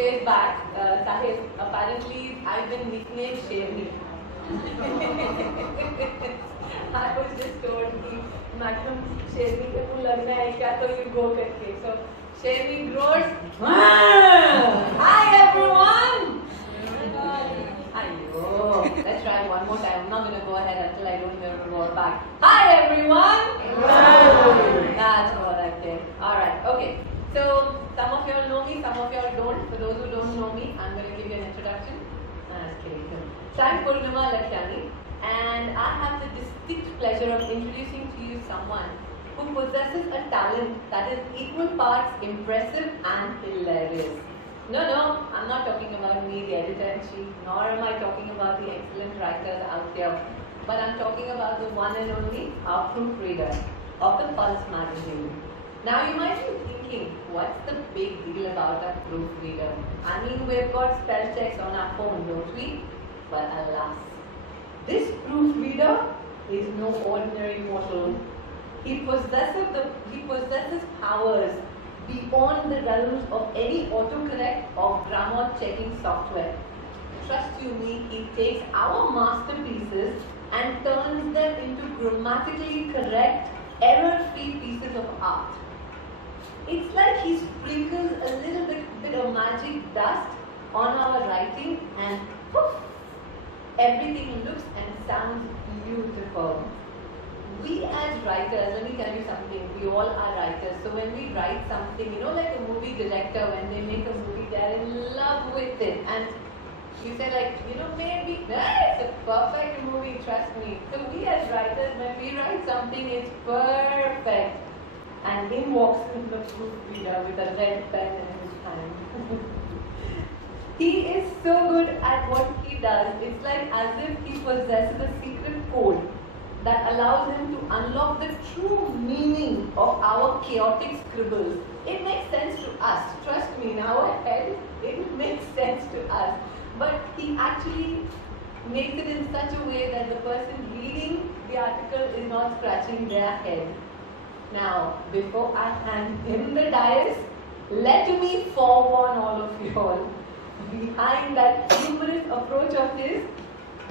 days back, Sahib, apparently I've been nicknamed Sherni. I was just told कि madam शेरनी के को लगना है क्या तो you go करके. So Sherni grows. Hi everyone. Hello. Let's try one more time. I'm not going to go ahead until I don't hear a roar back. Hi everyone. That's what I did. All right. Okay. So some of you all know me, some of you all don't. For those who don't know me, I'm going to give you an introduction. So I'm I-Purnima D Lakhiani, and I have the distinct pleasure of introducing to you someone who possesses a talent that is equal parts impressive and hilarious. No, I'm not talking about me, the editor-in-chief, nor am I talking about the excellent writers out there, but I'm talking about the one and only, our proofreader of the Pulse magazine. Now you might be thinking, what's the big deal about a proofreader? I mean, we've got spell checks on our phone, don't we? But alas, this proofreader is no ordinary mortal. He possesses powers beyond the realms of any autocorrect or grammar checking software. Trust you me, he takes our masterpieces and turns them into grammatically correct, error-free pieces of art. It's like he sprinkles a little bit of magic dust on our writing and poof, everything looks and sounds beautiful. We as writers, let me tell you something, we all are writers. So when we write something, you know, like a movie director, when they make a movie, they're in love with it. And you say like, you know, maybe, it's a perfect movie, trust me. So we as writers, when we write something, it's perfect. And in walks in the proofreader with a red pen in his hand. He is so good at what he does, it's like as if he possesses a secret code that allows him to unlock the true meaning of our chaotic scribbles. It makes sense to us, trust me, in our head, it makes sense to us. But he actually makes it in such a way that the person reading the article is not scratching their head. Now, before I hand him the dais, let me forewarn all of you all. Behind that humorous approach of his,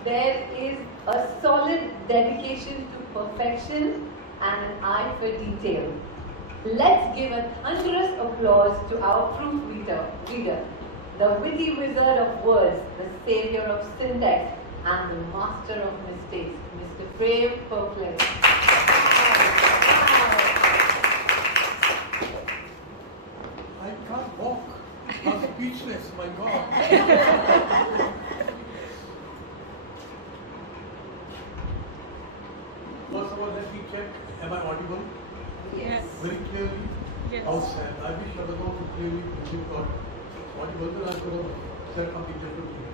there is a solid dedication to perfection and an eye for detail. Let's give a thunderous applause to our proofreader, the witty wizard of words, the savior of syntax, and the master of mistakes, Mr. Prem Perplin. I can't walk. I'm speechless, my God. First of all, let me check. Am I audible? Yes. Very clearly? Yes. How sad. I wish I was also clearly audible, but I could have said something differently.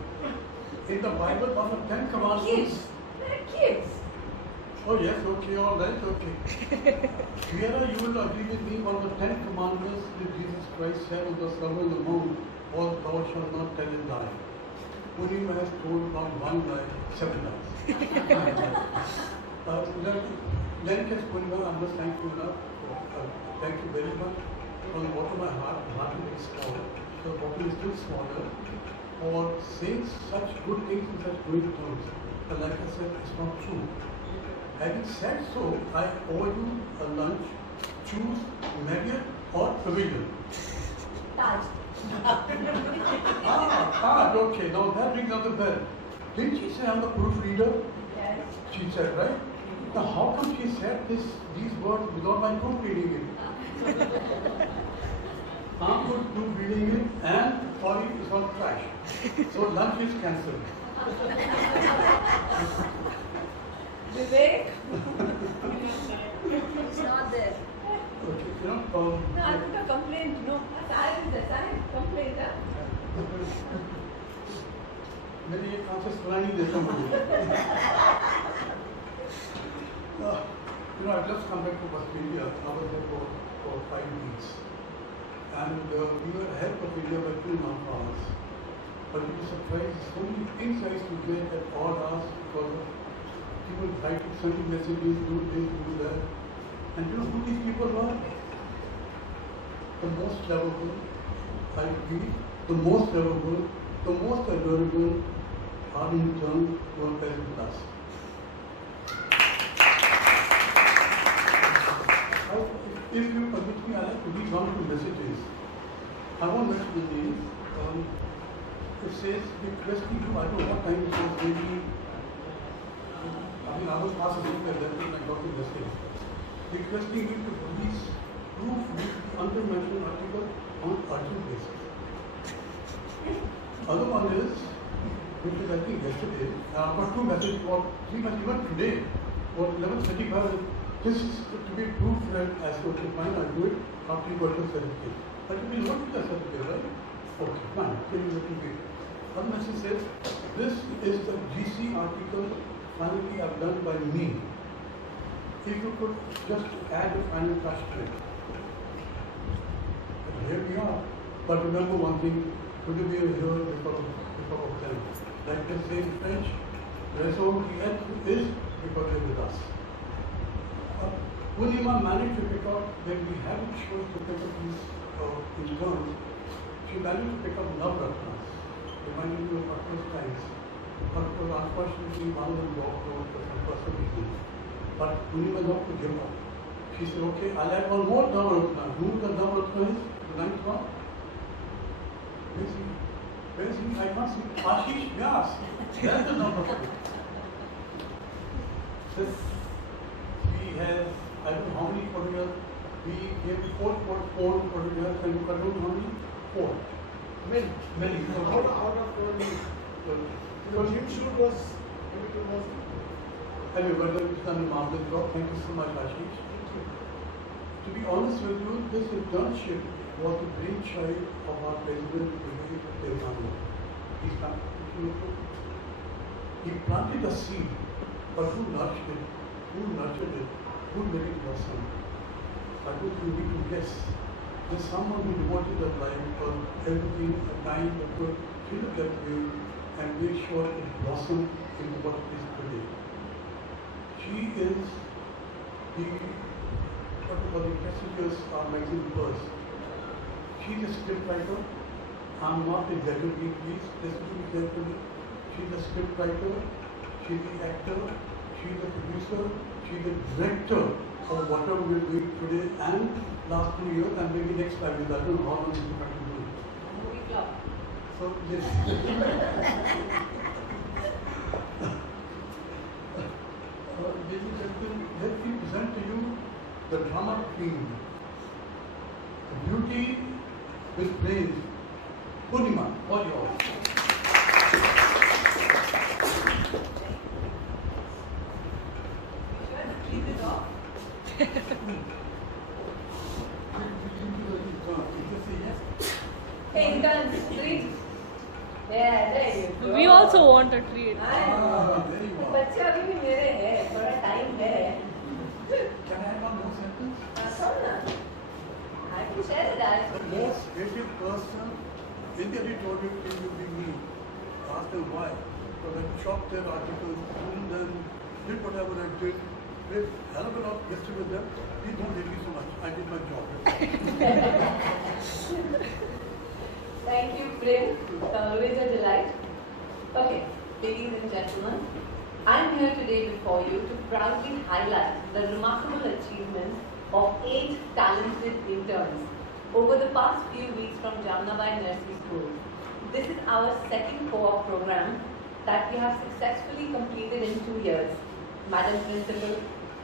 In the Bible, one of 10 commandments. They're kids. Oh yes, okay, all right, okay. Vera, you will agree with me, one of the 10 commandments that Jesus Christ said on the Sermon on the Mount was, thou shalt not tell a lie. Purnima has told not one lie, 7 lies. Then, Purnima, I'm just thankful enough. Thank you very much. From the bottom of my heart, the heart is very small. The bottom is still smaller. For saying such good things in such good terms. But like I said, it's not true. Having said so, I owe you a lunch. Choose Marriott or Pavilion. Taj. Taj, okay. Now that rings out the bell. Didn't she say I'm the proofreader? Yes. She said, right? Now how come she said these words without my proofreading it? I'm good proofreading it and sorry, it's all trash. So lunch is cancelled. Vivek? It's not there. Okay, you know, No, I think a complaint. No, silence, complaint. मेरी ये कहाँ से सुनाई नहीं देता मुझे. You know, I just come back to Australia. I was there for 5 weeks, and we were helped of India by 2.5 hours. But it was surprised. So many things I used to get at all hours because of people writing sending messages, do this, do that. And you know who these people were? The most lovable, I agree, the most lovable, the most adorable are interns who are present with us. If you permit me, I'd like to read one of the messages. I won't mention the names. It says, requesting you, I don't know what time it was, maybe, I was asked to look at that and I got the message. Requesting you to please proof the under-mentioned article on urgent basis. Other one is, which is I think yesterday, I've got two messages about 3 months, even today, about 11:35. This is to be proof read as okay, fine, I'll do it after you got your certificate. But you will not get the certificate, right? Okay, fine, can you let me wait? One message says, this is the GC article finally I've done by me. If you could just add a final touch to it. And here we are. But remember one thing, today we are here because of them. Like they say in French, raison d'être is because they're with us. Purnima managed to pick up, when we haven't chosen to pick up these interns, she managed to pick up love reference, reminding me of our first times. But unfortunately, one of them walked out for some personal reason. But Purnima not to give up. She said, okay, I'll add one more love reference. Who the love reference is? The ninth one? Where's he? Where's he? I can't see. Ashish Vyas. That's the love reference. This, we have, I don't know how many photographs, we gave four photographs and you can know how many? 4. Many. Out of 4 Because you shoot was, Anyway, but it's done a marvelous job. Thank you so much, Ashish. To be honest with you, this internship was the brainchild of our president, Jemimah. He planted a seed, but who nourished it? Who nurtured it? Who made it blossom? I think you need to guess. There's someone who devoted their life for everything, a time that could fill that way and make sure it blossomed into what it is today. She is the, what about the prestigious magazine Buzz. She's a scriptwriter. I'm not exaggerating, please. Listen to me carefully. She's a scriptwriter. She's the actor. She's the producer. She's the director of whatever we're doing today and last 2 years and maybe next 5 years. I don't know how long we're going to do it. Movie club. So, yes. Ladies and gentlemen, let me present to you the drama queen, the beauty with brains, Purnima, all yours. Keep it off. Hey, interns, treat. Yeah, there you go. We also want a treat. बच्चे अभी भी मेरे हैं, थोड़ा time है. Can I have one more sentence? सुन ना. I can share that. The most hated person in the editorial team will be me. Ask them why. Because I chopped their articles, pruned them, did whatever I did. With hell of a lot history with them. Please don't hate me so much. I did my job. Thank you, Prem. It's always a delight. Okay, ladies and gentlemen, I'm here today before you to proudly highlight the remarkable achievements of 8 talented interns over the past few weeks from Jamnabhai Narsee School. This is our second co-op program that we have successfully completed in 2 years. Madam Principal,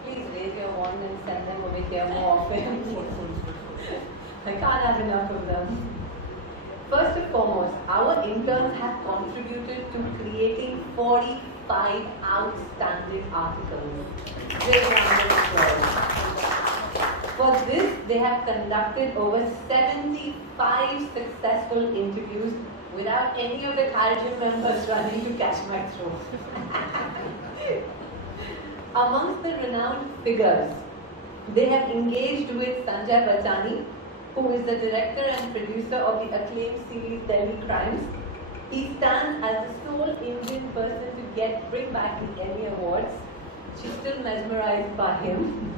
please raise your wand and send them over here more often. I can't have enough of them. First and foremost, our interns have contributed to creating 45 outstanding articles. Great round of applause. For this, they have conducted over 75 successful interviews without any of the Arjuna members running to catch my throat. Amongst the renowned figures, they have engaged with Sanjay Bachani, who is the director and producer of the acclaimed series Delhi Crimes. He stands as the sole Indian person to bring back the Emmy Awards. She's still mesmerized by him.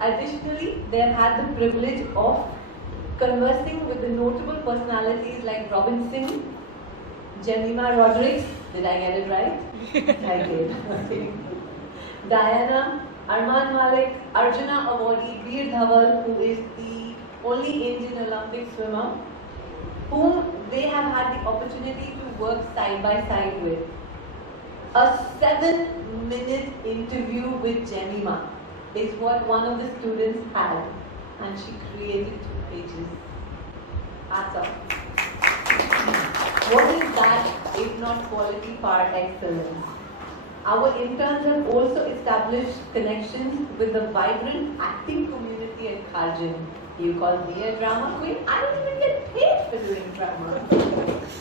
Additionally, they have had the privilege of conversing with the notable personalities like Robin Singh, Jemimah Rodrigues, did I get it right? I did. Okay. Diana, Armaan, Malik, Arjuna Awardee, Virdhaval, who is the only Indian Olympic swimmer, whom they have had the opportunity to work side by side with. A 7-minute interview with Jemimah is what one of the students had, and she created 2 pages. Hats off. What is that if not quality par excellence? Our interns have also established connections with the vibrant acting community at Kharjan. You call me a drama queen? I don't even get paid for doing drama.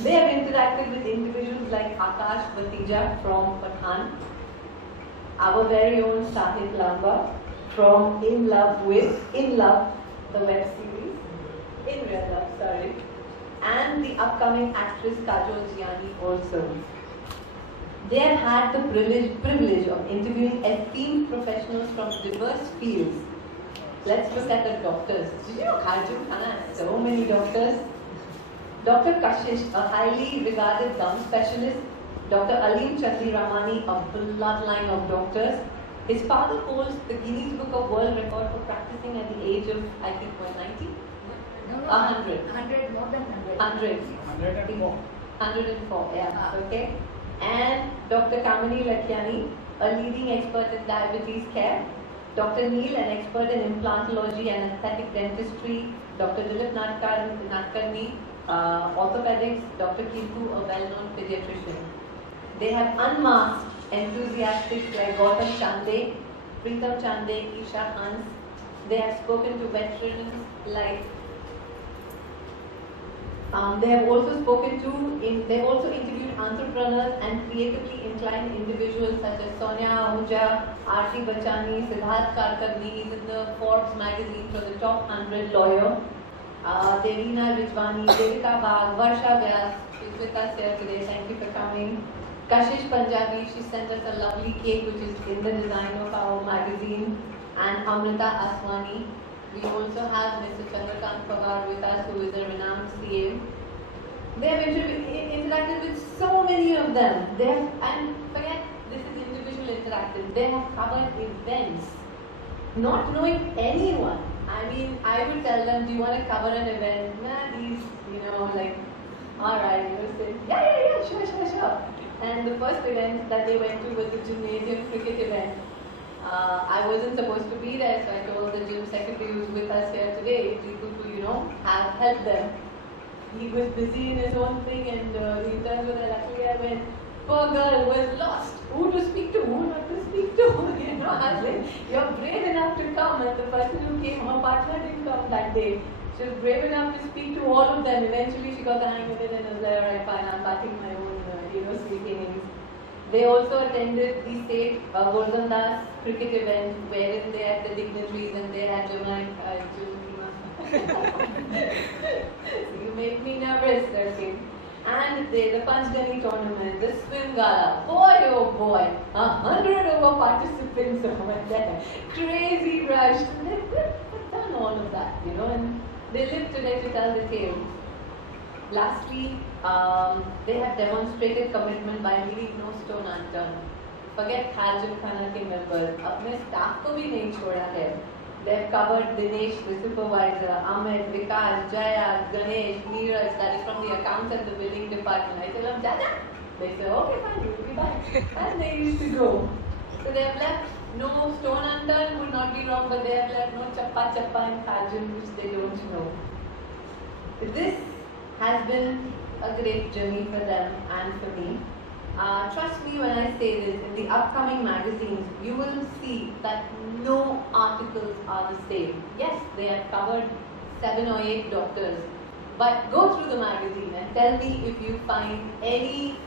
They have interacted with individuals like Akash Batija from Pathan, our very own Sahit Lamba from In Love, the web series, In Real Love, sorry, and the upcoming actress Kajol Jiani also. They have had the privilege of interviewing esteemed professionals from diverse fields. Let's look at the doctors. Did you know Kharjan has so many doctors? Dr. Kashish, a highly regarded gum specialist. Dr. Alim Chandri Ramani, a bloodline of doctors. His father holds the Guinness Book of World Record for practicing at the age of, I think, 90? No, 100. 100, more than 100. 100. 104. 104, yeah, okay. And Dr. Kamini Lakhiani, a leading expert in diabetes care. Dr. Neil, an expert in implantology and aesthetic dentistry. Dr. Dilip Nadkarni, orthopedics. Dr. Kintu, a well-known pediatrician. They have unmasked enthusiasts like Gautam Chande, Pritam Chande, Isha Hans. They have spoken to veterans like they have also interviewed entrepreneurs and creatively inclined individuals such as Sonia Ahuja, Sanjay Bachani, Siddharth Karkarni is in the Forbes magazine for the top 100 lawyer. Devina Rijwani, Devika Bagh, Varsha Vyas, she's with us here today, thank you for coming. Kashish Punjabi, she sent us a lovely cake which is in the design of our magazine. And Amrita Aswani. We also have Mr. Chandrakant Pawar with us, who is a renowned CA. They have interacted with so many of them. They have, and forget this is individual interactive. They have covered events, not knowing anyone. I mean, I would tell them, do you want to cover an event? Nah, these, like, alright, say, yeah, sure. And the first event that they went to was the gymnasium cricket event. I wasn't supposed to be there, so I told the gym secretary who's with us here today, to help them. He was busy in his own thing, and the interns were there. Luckily, I went. Poor girl was lost. Who to speak to, who not to speak to. I was like, you're brave enough to come, and the person who came, her partner didn't come that day. She was brave enough to speak to all of them. Eventually, she got the hang of it and was like, alright, fine, I'm packing my own, speaking innings. They also attended the state Goldandas cricket event, wherein they had the dignitaries and they had Jemimah. You make me nervous, okay. And the Panchgani tournament, the swim gala. Boy, oh boy, 100 over participants over there. Crazy rush. They've done all of that, and they live today to tell the tale. Lastly, they have demonstrated commitment by leaving no stone unturned. Forget Kharjan Khana ke members. अपने staff को भी नहीं छोड़ा है. They have covered Dinesh, the supervisor, Amit, Vikas, Jaya, Ganesh, Neeraj, that is from the accounts and the billing department. I tell them, Jaja. They say, okay, fine, we'll be back. And they used to go. So they have left no stone unturned, would not be wrong, but they have left no chappa in Kharjan, which they don't know. This has been a great journey for them and for me. Trust me when I say this, in the upcoming magazines, you will see that no articles are the same. Yes, they have covered 7 or 8 doctors, but go through the magazine and tell me if you find any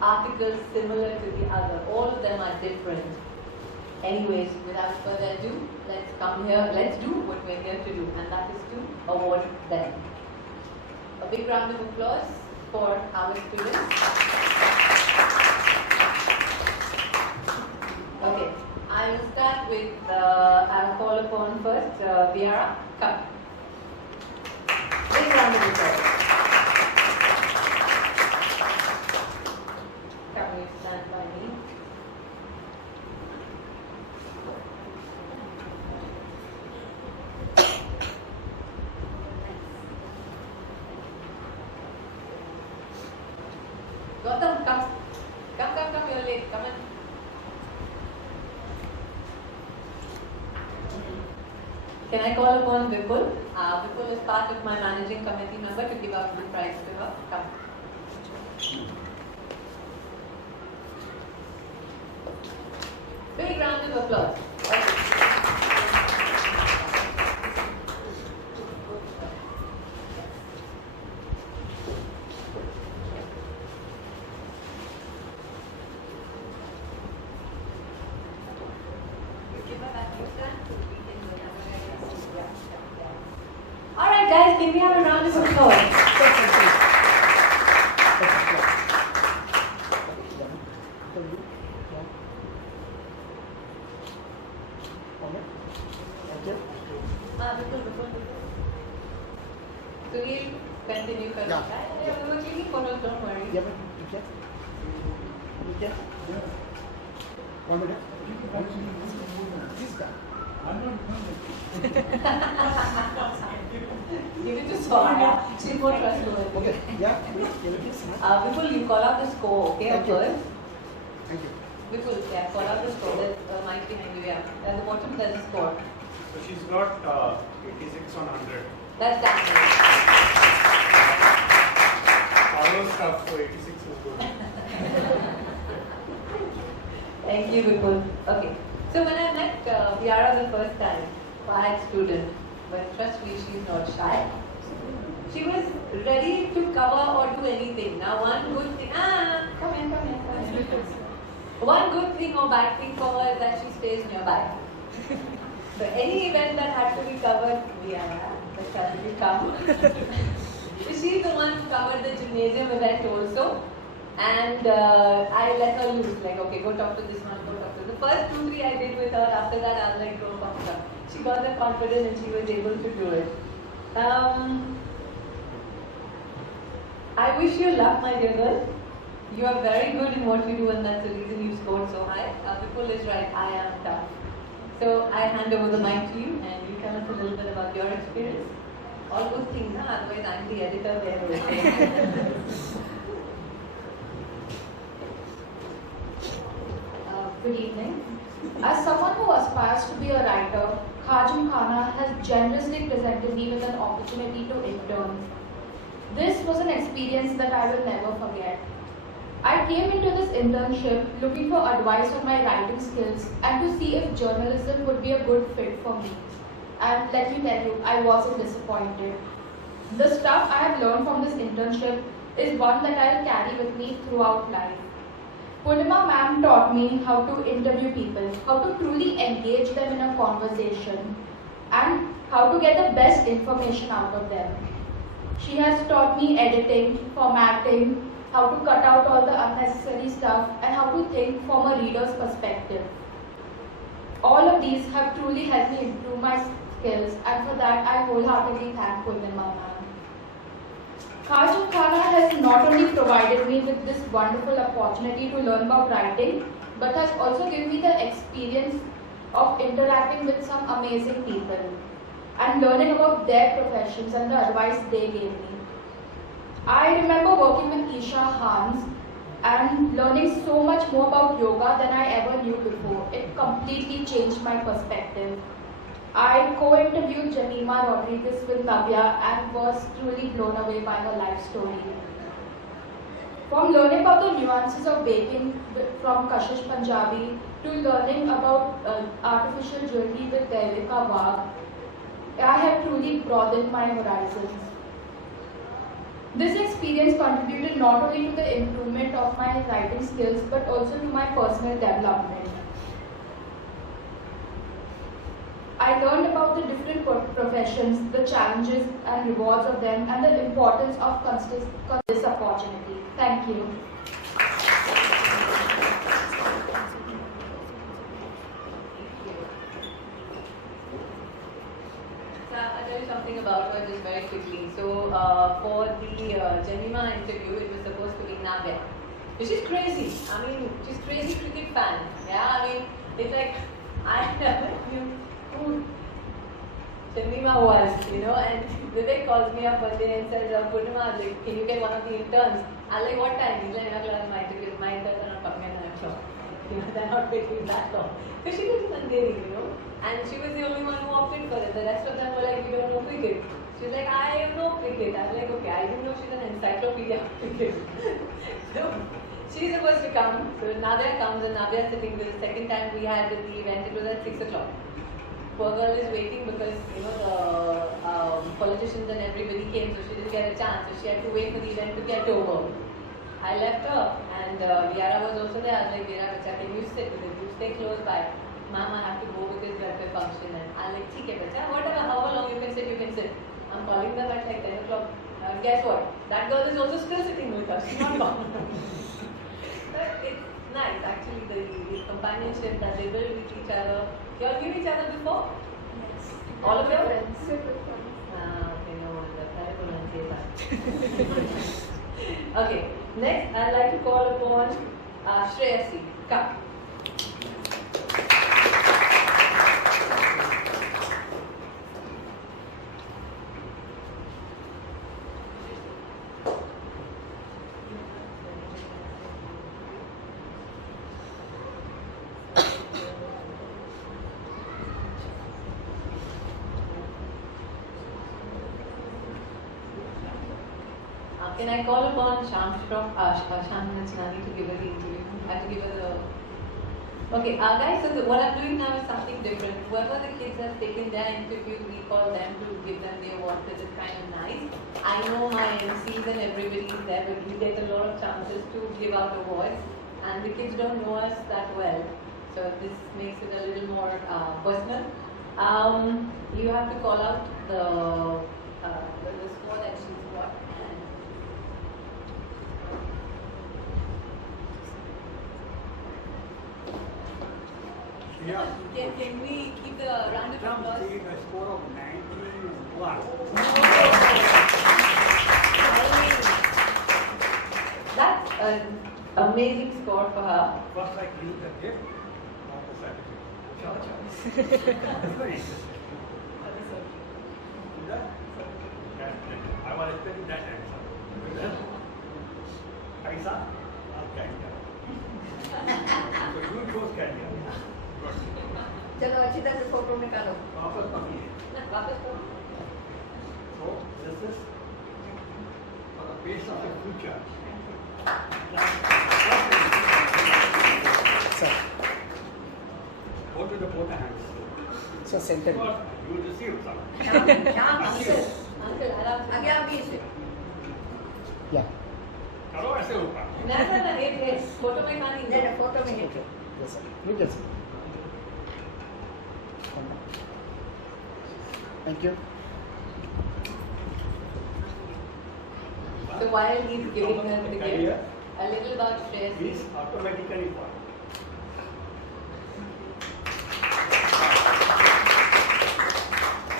articles similar to the other. All of them are different. Anyways, without further ado, let's come here, let's do what we're here to do, and that is to award them. A big round of applause for our students. Okay, I will start with, I'll call upon first, Viara. Come. Vipul. Come, you stand by me. Gautam, come. Come, you're late. Come in. Can I call upon Vipul? Vipul is part of my managing committee member to give out the prize to her. Come. Big round of applause. Alright guys, can we have a round of applause? So we'll continue. We were cleaning photos, don't worry. Yeah, but okay. 1 minute. This guy. Give it to Swara. She's more trustworthy. Okay. Yeah. Vipul, you call out the score, okay? Thank you. First. Thank you. Vipul, yeah, call out the score. There's a mic behind you, yeah. At the bottom, there's a score. So she's got 86 on 100. That's that. All those stuff, so 86 is good. Thank you, Vipul. Okay. So when I met Viara the first time, quiet student, but trust me, she's not shy. She was ready to cover or do anything. Now one good thing, come in. One good thing or bad thing for her is that she stays nearby. So any event that had to be covered, Viara, that suddenly come. She's the one who covered the gymnasium event also. And I let her loose, like, okay, go talk to this one, go talk to the first 2-3 I did with her. After that, I was like, go pumped up. She got the confidence and she was able to do it. I wish you luck, my dear girl. You are very good in what you do, and that's the reason you scored so high. Vipul is right, I am tough. So I hand over the mic to you, and you tell us a little bit about your experience. All good things, huh? Otherwise I'm the editor there. Good evening. As someone who aspires to be a writer, Khajan Khana has generously presented me with an opportunity to intern. This was an experience that I will never forget. I came into this internship looking for advice on my writing skills and to see if journalism would be a good fit for me. And let me tell you, I wasn't disappointed. The stuff I have learned from this internship is one that I'll carry with me throughout life. Purnima ma'am taught me how to interview people, how to truly engage them in a conversation, and how to get the best information out of them. She has taught me editing, formatting, how to cut out all the unnecessary stuff, and how to think from a reader's perspective. All of these have truly helped me improve my skills, and for that I wholeheartedly thank Purnima ma'am. Khajan Khana has not only provided me with this wonderful opportunity to learn about writing, but has also given me the experience of interacting with some amazing people and learning about their professions and the advice they gave me. I remember working with Isha Hans and learning so much more about yoga than I ever knew before. It completely changed my perspective. I co-interviewed Jemimah Rodrigues with Navya and was truly blown away by her life story. From learning about the nuances of baking from Kashish Punjabi to learning about artificial jewelry with Devika Wagh, I have truly broadened my horizons. This experience contributed not only to the improvement of my writing skills but also to my personal development. I learned about the different professions, the challenges and rewards of them, and the importance of this opportunity. Thank you. So I'll tell you something about her just very quickly. So for the Jemimah interview, it was supposed to be Navya. Which is crazy. I mean, she's crazy cricket fan. Yeah, I mean, it's like, I never knew who Jemimah was, you know, and Vivek calls me up one day and says, Purnima, like, can you get one of the interns? I'm like, what time? He's like, 9 o'clock, my interns are not coming at 9 o'clock. You know, they're not waiting that long. So she was in Andheri, you know, and she was the only one who opted for it. The rest of them were like, we don't know cricket. She's like, I know cricket. I'm like, okay, I didn't know she's an encyclopedia of cricket. So she's supposed to come. So Navya comes, and Navya sitting. The second time we had the event, it was at 6 o'clock. Poor girl is waiting because, you know, the politicians and everybody came, so she didn't get a chance. So she had to wait for the event to get over. I left her, and Viara was also there. I was like, Viara, bacha, can you sit? Because you stay close by. Mom, I have to go because we have a function. And I'm like, okay, bacha, whatever, however long you can sit, you can sit. I'm calling them at like 10 o'clock. Guess what? That girl is also still sitting with us. She's not gone. But it's nice, actually, the companionship that they build with each other. You all knew each other before? Yes. All of you? Friends. Super friends. Okay, no wonder. I don't know that. Okay, next I'd like to call upon Shreyasi. Come. Can I call upon Sham Nachnani to give her the interview? I have to give her the... Okay, guys, so what I'm doing now is something different. Whoever the kids have taken their interview, we call them to give them the award because it's kind of nice. I know my MCs and everybody is there, but we get a lot of chances to give out awards. And the kids don't know us that well. So this makes it a little more personal. You have to call out the score that she's got. Yeah. Can we keep the round of applause? A score of 91. That's an amazing score for her. First I give the gift of the certificate. That's very interesting. I was expecting that answer. Paisa? Okay. So you chose Kenya. चलो अच्छी तरह से photo निकालो. वापस पकड़िए. वापस करो. So this is for the base of the future. Sir. Go to the both hands. So center. You will receive some. Shyam Uncle, आराम से. आगे आप भी से. Yeah. करो ऐसे ऊपर. ना ये फोटो में खानी नहीं नहीं फोटो में Okay. Yes, sir. You can see. Thank you. So while he's giving her the gift, a little about stress. This automatically for.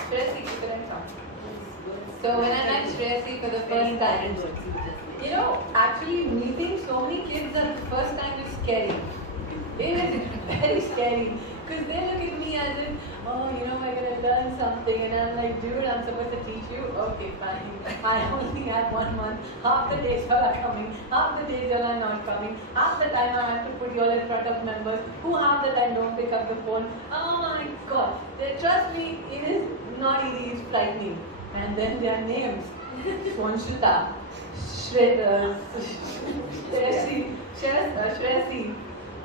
Shreyasi, keep it in front. So when I met Shreyasi for the first time, you know, actually meeting so many kids at the first time is scary. It is very scary because they look at me as if, oh, you know, I'm going to learn something, and I'm like, dude, I'm supposed to teach you? Okay, fine. I only had 1 month. Half the days you are coming, half the days you are not coming. Half the time I have to put you all in front of members who half the time don't pick up the phone. Oh my God. Trust me, it is not easy, it's frightening. And then their names, Swanshita, Shreyasi,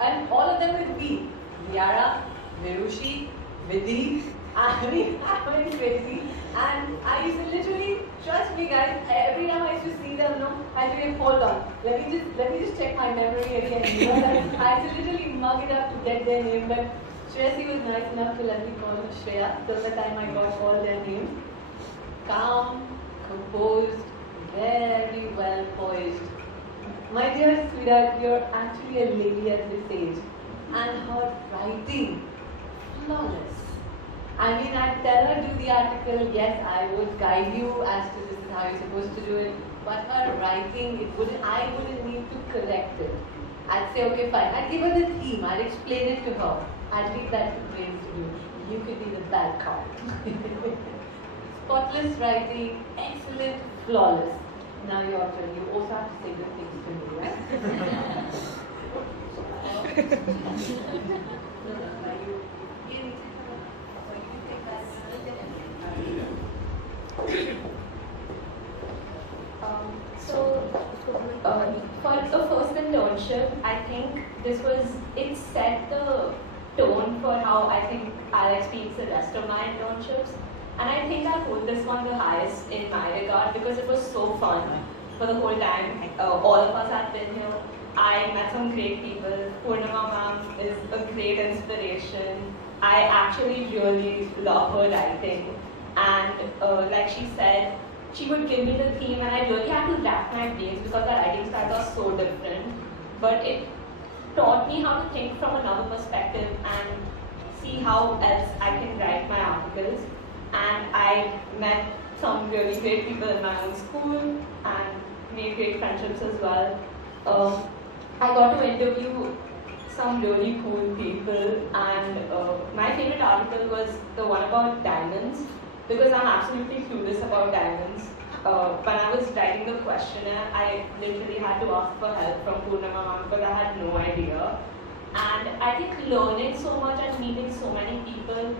and all of them with V. Yara, Virushi, Vidhi. I mean, I went crazy. And I used to literally, trust me guys, every time I used to see them, no, I used to be, hold on, let me just check my memory again. You know, that I used to literally mug it up to get their name, but Shreyasi was nice enough to let me call her Shreya till the time I got all their names. Calm, composed, very well poised. My dear sweetheart, you're actually a lady at this age. And her writing, flawless. I mean, I'd tell her do the article, yes, I would guide you as to this is how you're supposed to do it, but her writing, I wouldn't need to correct it. I'd say, okay, fine. I'd give her the theme, I'd explain it to her. I'd leave that to Brains to do. You could be the bad cop. Spotless writing, excellent, flawless. Now your turn. You also have to say good things to me, right? For the first internship, I think it set the tone for how I think I'll experience the rest of my internships. And I think I hold this one the highest in my regard because it was so fun for the whole time. All of us have been here. I met some great people. Purnima ma'am is a great inspiration. I actually really love her writing. And like she said, she would give me the theme and I really had to wrap my brains because the writing styles are so different. But it taught me how to think from another perspective and see how else I can write my articles. And I met some really great people in my own school and made great friendships as well. I got to interview some really cool people, and my favorite article was the one about diamonds because I'm absolutely clueless about diamonds. When I was writing the questionnaire, I literally had to ask for help from Purnima ma'am because I had no idea. And I think learning so much and meeting so many people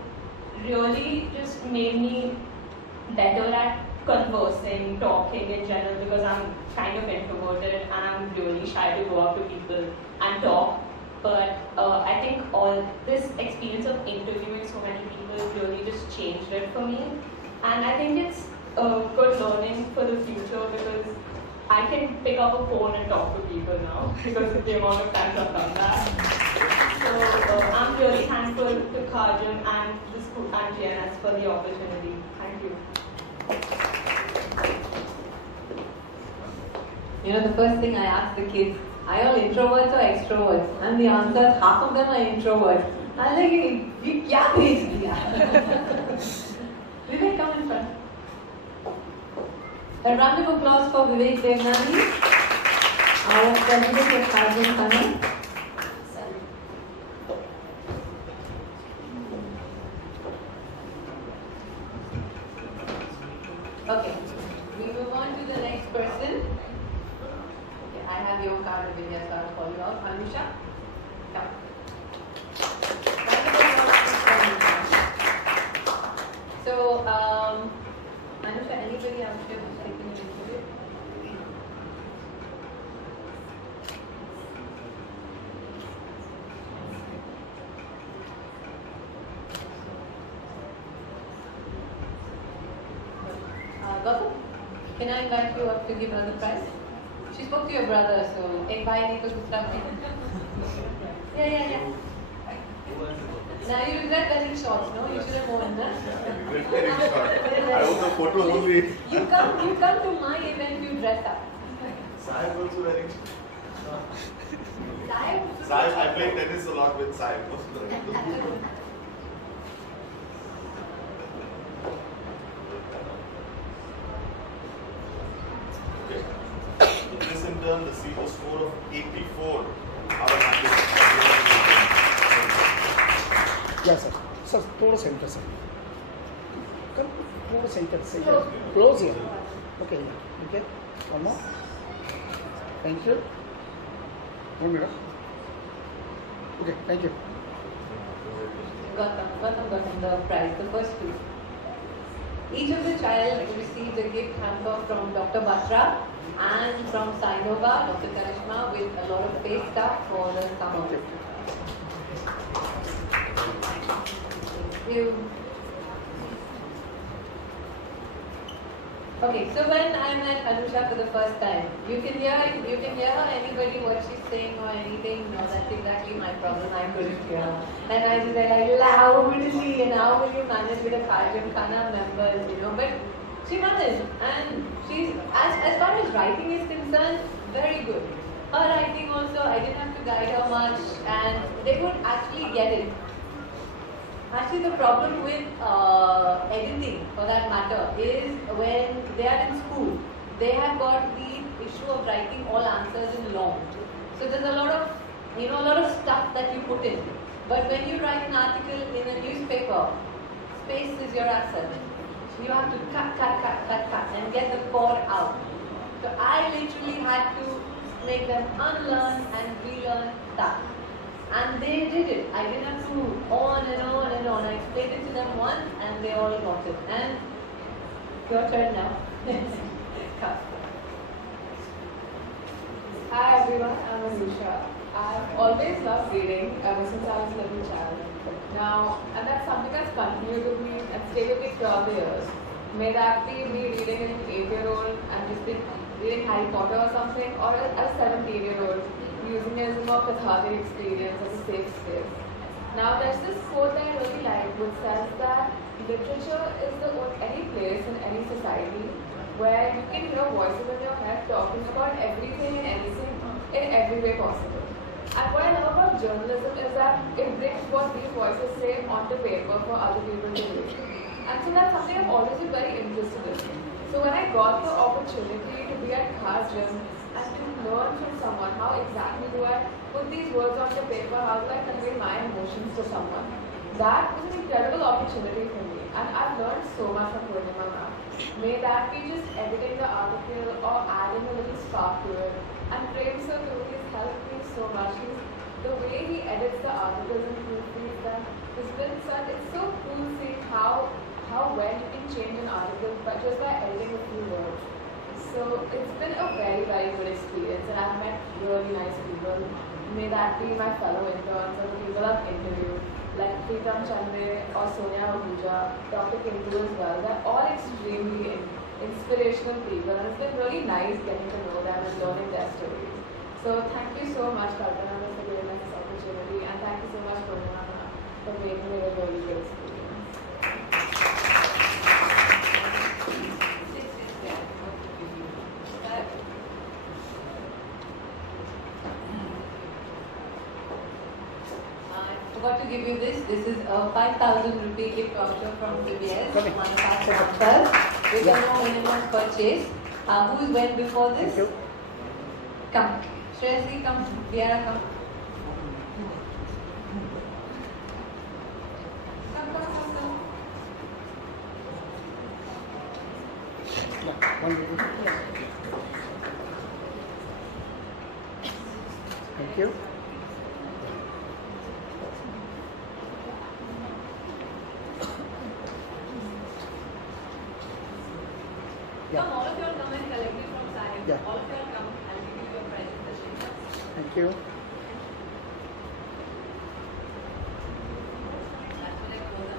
really just made me better at conversing, talking in general because I'm kind of introverted and I'm really shy to go up to people and talk. But I think all this experience of interviewing so many people really just changed it for me. And I think it's good learning for the future because I can pick up a phone and talk to people now because of the amount of times I've done that. So I'm really thankful to Kajam and the school and GNS for the opportunity. Thank you. You know, the first thing I ask the kids, are you all introverts or extroverts? And the answer is half of them are introverts. I'm like, you kya bhej diya? Vivek, come in front. A round of applause for Vivek Devnani, our president of Arjuna. Okay, we move on to the next person. Okay, I have your card over here, so I'll call you out. Anusha, come. So, Anusha, anybody out here who's taking an interview? Gautam, can I invite you up to give her the prize? She spoke to your brother, so ek bhai nahi to dusra bhai. Yeah. Now you regret wearing shorts, no? You should have worn that. I regret wearing shorts. I want the photo only. You come to my event, you dress up. Saib also wearing shorts. Saib, I play tennis a lot with Saib. In this intern, the CO score of 84 out of 100. Yes, sir. Sir, थोड़ा center से. Come, थोड़ा center से. Close here. Okay. Okay. One more. Thank you. 1 minute. Okay. Thank you. Gautam, the prize, the first two. Each of the child received a gift hamper from Dr. Batra and from Sainova, Dr. Karishma, with a lot of face stuff for the summer. Thank you. Okay, so when I met Anusha for the first time, you can hear anybody what she's saying or anything. No, that's exactly my problem. I couldn't hear. And I just said like loudly, and how will you manage with a Kajam Khana members, you know? But she managed, and she's as far as writing is concerned, very good. Her writing also, I didn't have to guide her much, and they would actually get it. Actually, the problem with editing, for that matter, is when they are in school, they have got the issue of writing all answers in long. So there's a lot of, a lot of stuff that you put in. But when you write an article in a newspaper, space is your asset. You have to cut, and get the core out. So I literally had to make them unlearn and relearn stuff. And they did it. I didn't have to on and on and on. I explained it to them once and they all got it. And your turn now. Come. Hi everyone, I'm Anusha. I've always loved reading ever since I was a little child. Now, and that's something that's continued with me and stayed with me throughout the years. May that be me reading as an 8-year-old and just been reading Harry Potter or something, or as a 17-year-old using it as a more cathartic experience as a safe space. Now, there's this quote that I really like which says that literature is any place in any society where you can hear voices in your head talking about everything and anything in every way possible. And what I love about journalism is that it brings what these voices say onto paper for other people to read. And so that's something I've always been very interested in. So when I got the opportunity to be at Khas Gym and to learn from someone how exactly do I put these words onto paper, how do I convey my emotions to someone, that was an incredible opportunity for me. And I've learned so much from Purnima now. May that be just editing the article or adding a little spark to it. And Prem Sir too, he's helped me so much. The way he edits the articles and proofreads them has been such, it's so cool seeing how well you can change an article but just by editing a few words. So it's been a very, very good experience and I've met really nice people. May that be my fellow interns or the people I've interviewed, like Pritam Chande or Sonia Ahuja, Dr. Kintu as well. They're all extremely inspirational people and it's been really nice getting to know them and learning their stories. So thank you so much, Kalpana, for giving us this opportunity and thank you so much, Purnima, for making it a really good experience. Forgot to give you this. This is a 5,000 rupee gift voucher from PBS. Manufacturer with no minimum purchase. Who's went before this? Come. Shreyasi, come. Viera, come. Thank you. Come, all of you all come and collect it from Sahib. Yeah. All of you all come and give you your present. Thank you.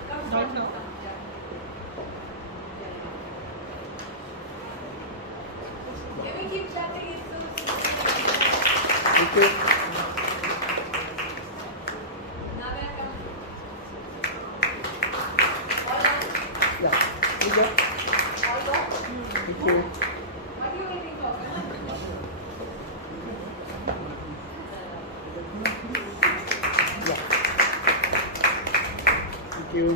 Come, right now. Can we keep chatting? It's so Thank you. Now we are coming. All done? Yeah. Thank you. All done? Thank you. What are you waiting for? Yeah. Thank you.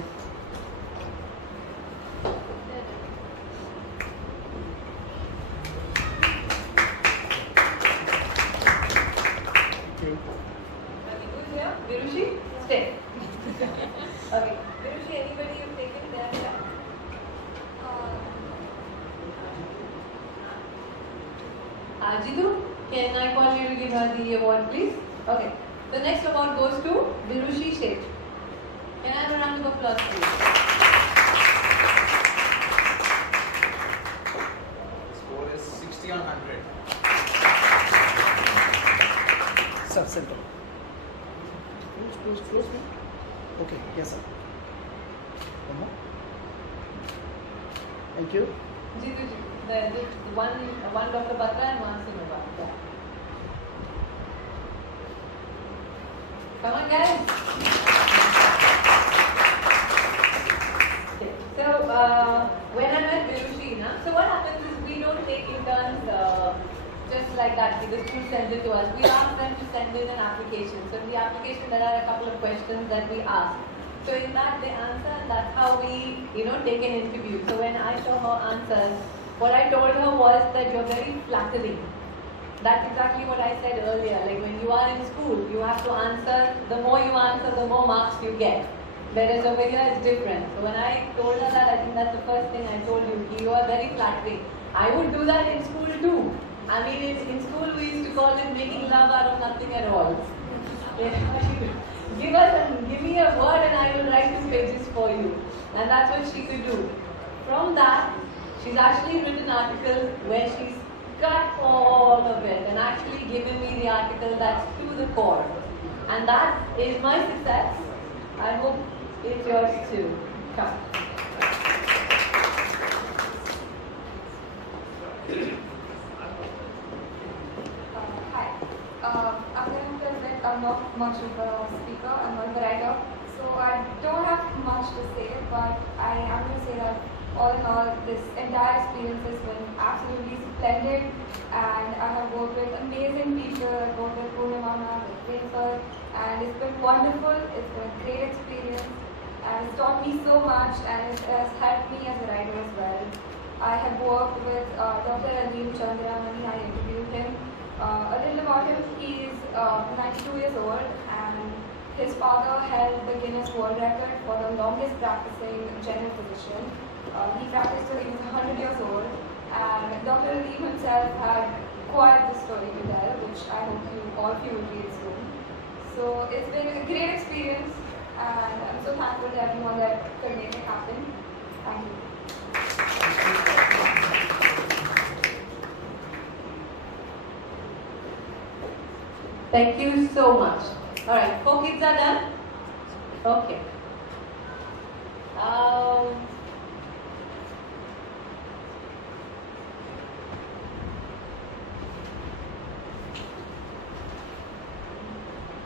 Thank you. Okay, who's here? Virushi? Stay. Okay. Virushi, anybody you've taken there? Jitu, can I call you to give her the award, please? Okay. The next award goes to Virushi Sheth. Can I have a round of applause, please? Score is 60 on 100. Sir, center. Close. Okay, yes, sir. One more. Thank you. Jitu, the one Dr. Batra and one Sinova. Yeah. Come on, guys. Okay. So, when I met Virushi, so what happens is we don't take interns just like that. The school sends it to us. We ask them to send in an application. So in the application, there are a couple of questions that we ask. So in that they answer, and that's how we, take an interview. So when I saw her answers, what I told her was that you're very flattering. That's exactly what I said earlier. Like when you are in school, you have to answer, the more you answer, the more marks you get. Whereas over here it's different. So when I told her that, I think that's the first thing I told you. You are very flattering. I would do that in school too. I mean, in school we used to call it making love out of nothing at all. Give me a word and I will write 2 pages for you. And that's what she could do. From that, she's actually written articles where she's cut all of it and actually given me the article that's to the core. And that is my success. I hope it's yours too. Come. Hi. I'm going to present. I'm not much of a speaker. I'm not a writer. So I don't have much to say, but I am going to say that all in all, this entire experience has been absolutely splendid, and I have worked with amazing people. I've worked with I-Purnima, with Virdhaval, and it's been wonderful. It's been a great experience, and it's taught me so much, and it has helped me as a writer as well. I have worked with Dr. Jamnabhai. I interviewed him. A little about him. He is 92 years old, and his father held the Guinness World Record for the longest practicing general physician. He practiced till he was 100 years old, and Dr. Ali himself had quite the story to tell, which I hope all of you will read soon. So it's been a great experience, and I'm so thankful to everyone that could make it happen. Thank you. Thank you so much. All right, 4 kids are done? Okay.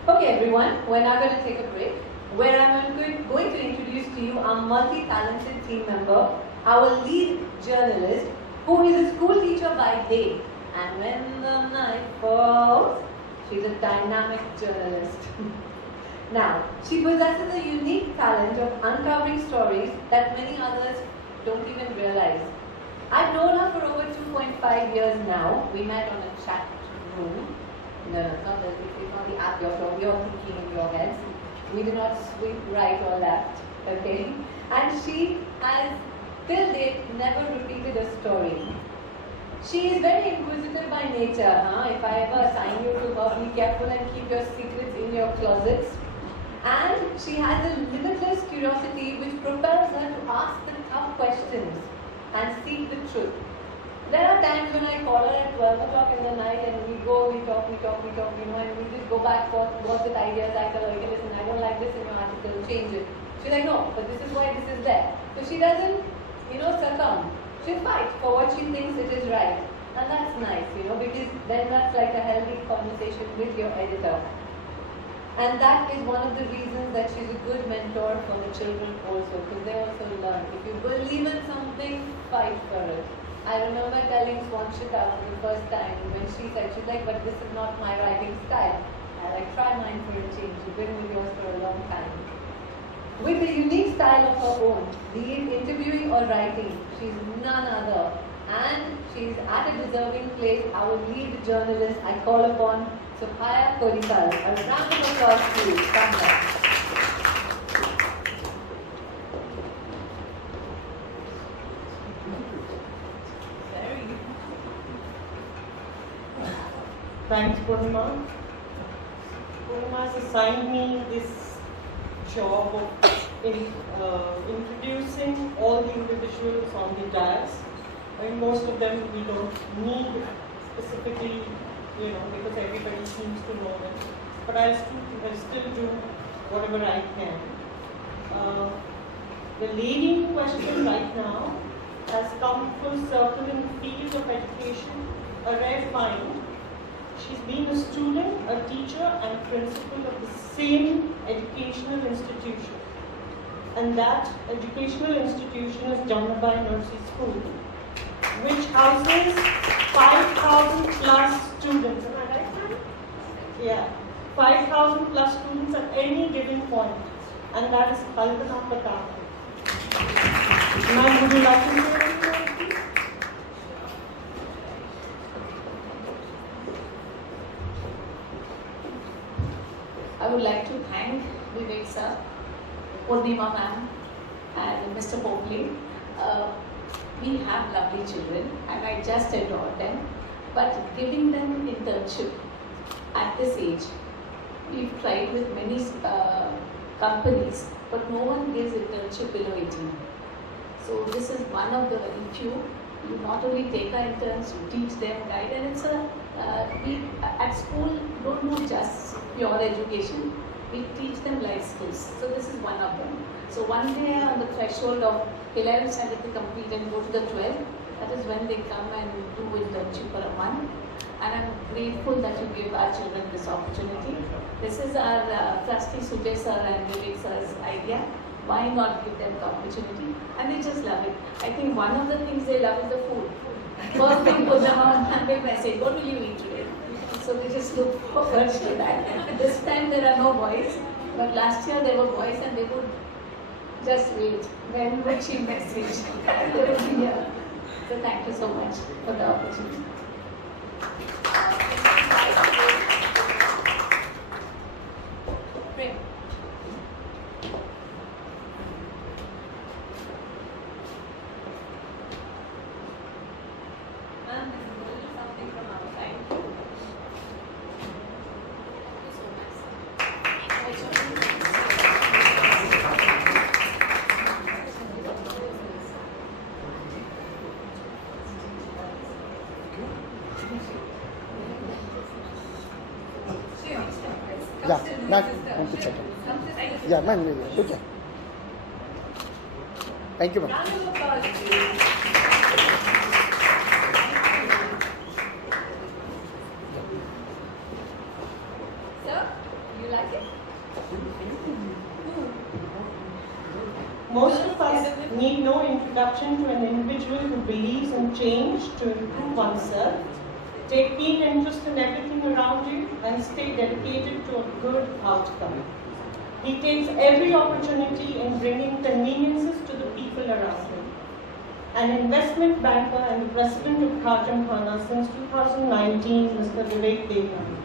Okay, everyone, we're now going to take a break, where I'm going to introduce to you our multi-talented team member, our lead journalist, who is a school teacher by day, and when the night falls, she's a dynamic journalist. Now, she possesses a unique talent of uncovering stories that many others don't even realize. I've known her for over 2.5 years now. We met on a chat room. No, it's not the app you're thinking in your heads. We do not sweep right or left, okay? And she has, till date, never repeated a story. She is very inquisitive by nature, huh? If I ever assign you to her, be careful and keep your secrets in your closets. And she has a limitless curiosity which propels her to ask the tough questions and seek the truth. There are times when I call her at 12 o'clock in the night and we talk, and we just go back forth with ideas. I tell her, okay, listen, I don't like this in your article, change it. She's like, no, but this is why this is there. So she doesn't, succumb. She'll fight for what she thinks it is right. And that's nice, because then that's like a healthy conversation with your editor. And that is one of the reasons that she's a good mentor for the children also, because they also learn. If you believe in something, fight for it. I remember telling Swanshita for the first time when she's like, but this is not my writing style. I try mine for a change. You've been with yours for a long time. With a unique style of her own, be it interviewing or writing, she's none other. And she's at a deserving place, our lead journalist. I call upon Sophia Kodikal. A round of applause to you. Sandra. Thanks, Purnima. Purnima has assigned me this job of introducing all the individuals on the dais. I mean, most of them we don't need specifically, because everybody seems to know them. But I'll still do whatever I can. The lady in question right now has come full circle in the field of education, a rare find. She's been a student, a teacher, and principal of the same educational institution. And that educational institution is Jamnabhai Narsee School, which houses 5,000 plus students. Am I right, ma'am? Yeah, 5,000 plus students at any given point. and that is Kalpana Patak. Ma'am, would you like to say anything, please? I would like to thank Vivek sir, Purnima ma'am, and Mr. Popley. We have lovely children and I just adore them. But giving them internship at this age, we've tried with many companies, but no one gives internship below 18. So this is one of the very few. You not only take our interns, you teach them, guide, and it's we at school don't do just pure education. We teach them life skills. So this is one of them. So one day on the threshold of 11th standard to complete and go to the 12th, that is when they come and do internship for a month. And I'm grateful that you give our children this opportunity. This is our trustee Sanjay sir and Vivek sir's idea. Why not give them the opportunity? And they just love it. I think one of the things they love is the food. First thing goes down and they say, what will you eat today? So they just look forward to that. This time there are no boys, but last year there were boys and they would just wait. When would she message? They would be here. So thank you so much for the opportunity. Prem. Ma'am, this is a little something from our side. Yeah, ma'am, one picture. Yeah, ma'am, good job. Thank you, ma'am. Round of applause, please. Sir, you like it? Most of us need no introduction to an individual who believes in change to improve oneself, take keen interest in everything around you, and stay dedicated to a good outcome. He takes every opportunity in bringing conveniences to the people around him. An investment banker and the president of Jamnabhai since 2019, Mr. Vivek Devani.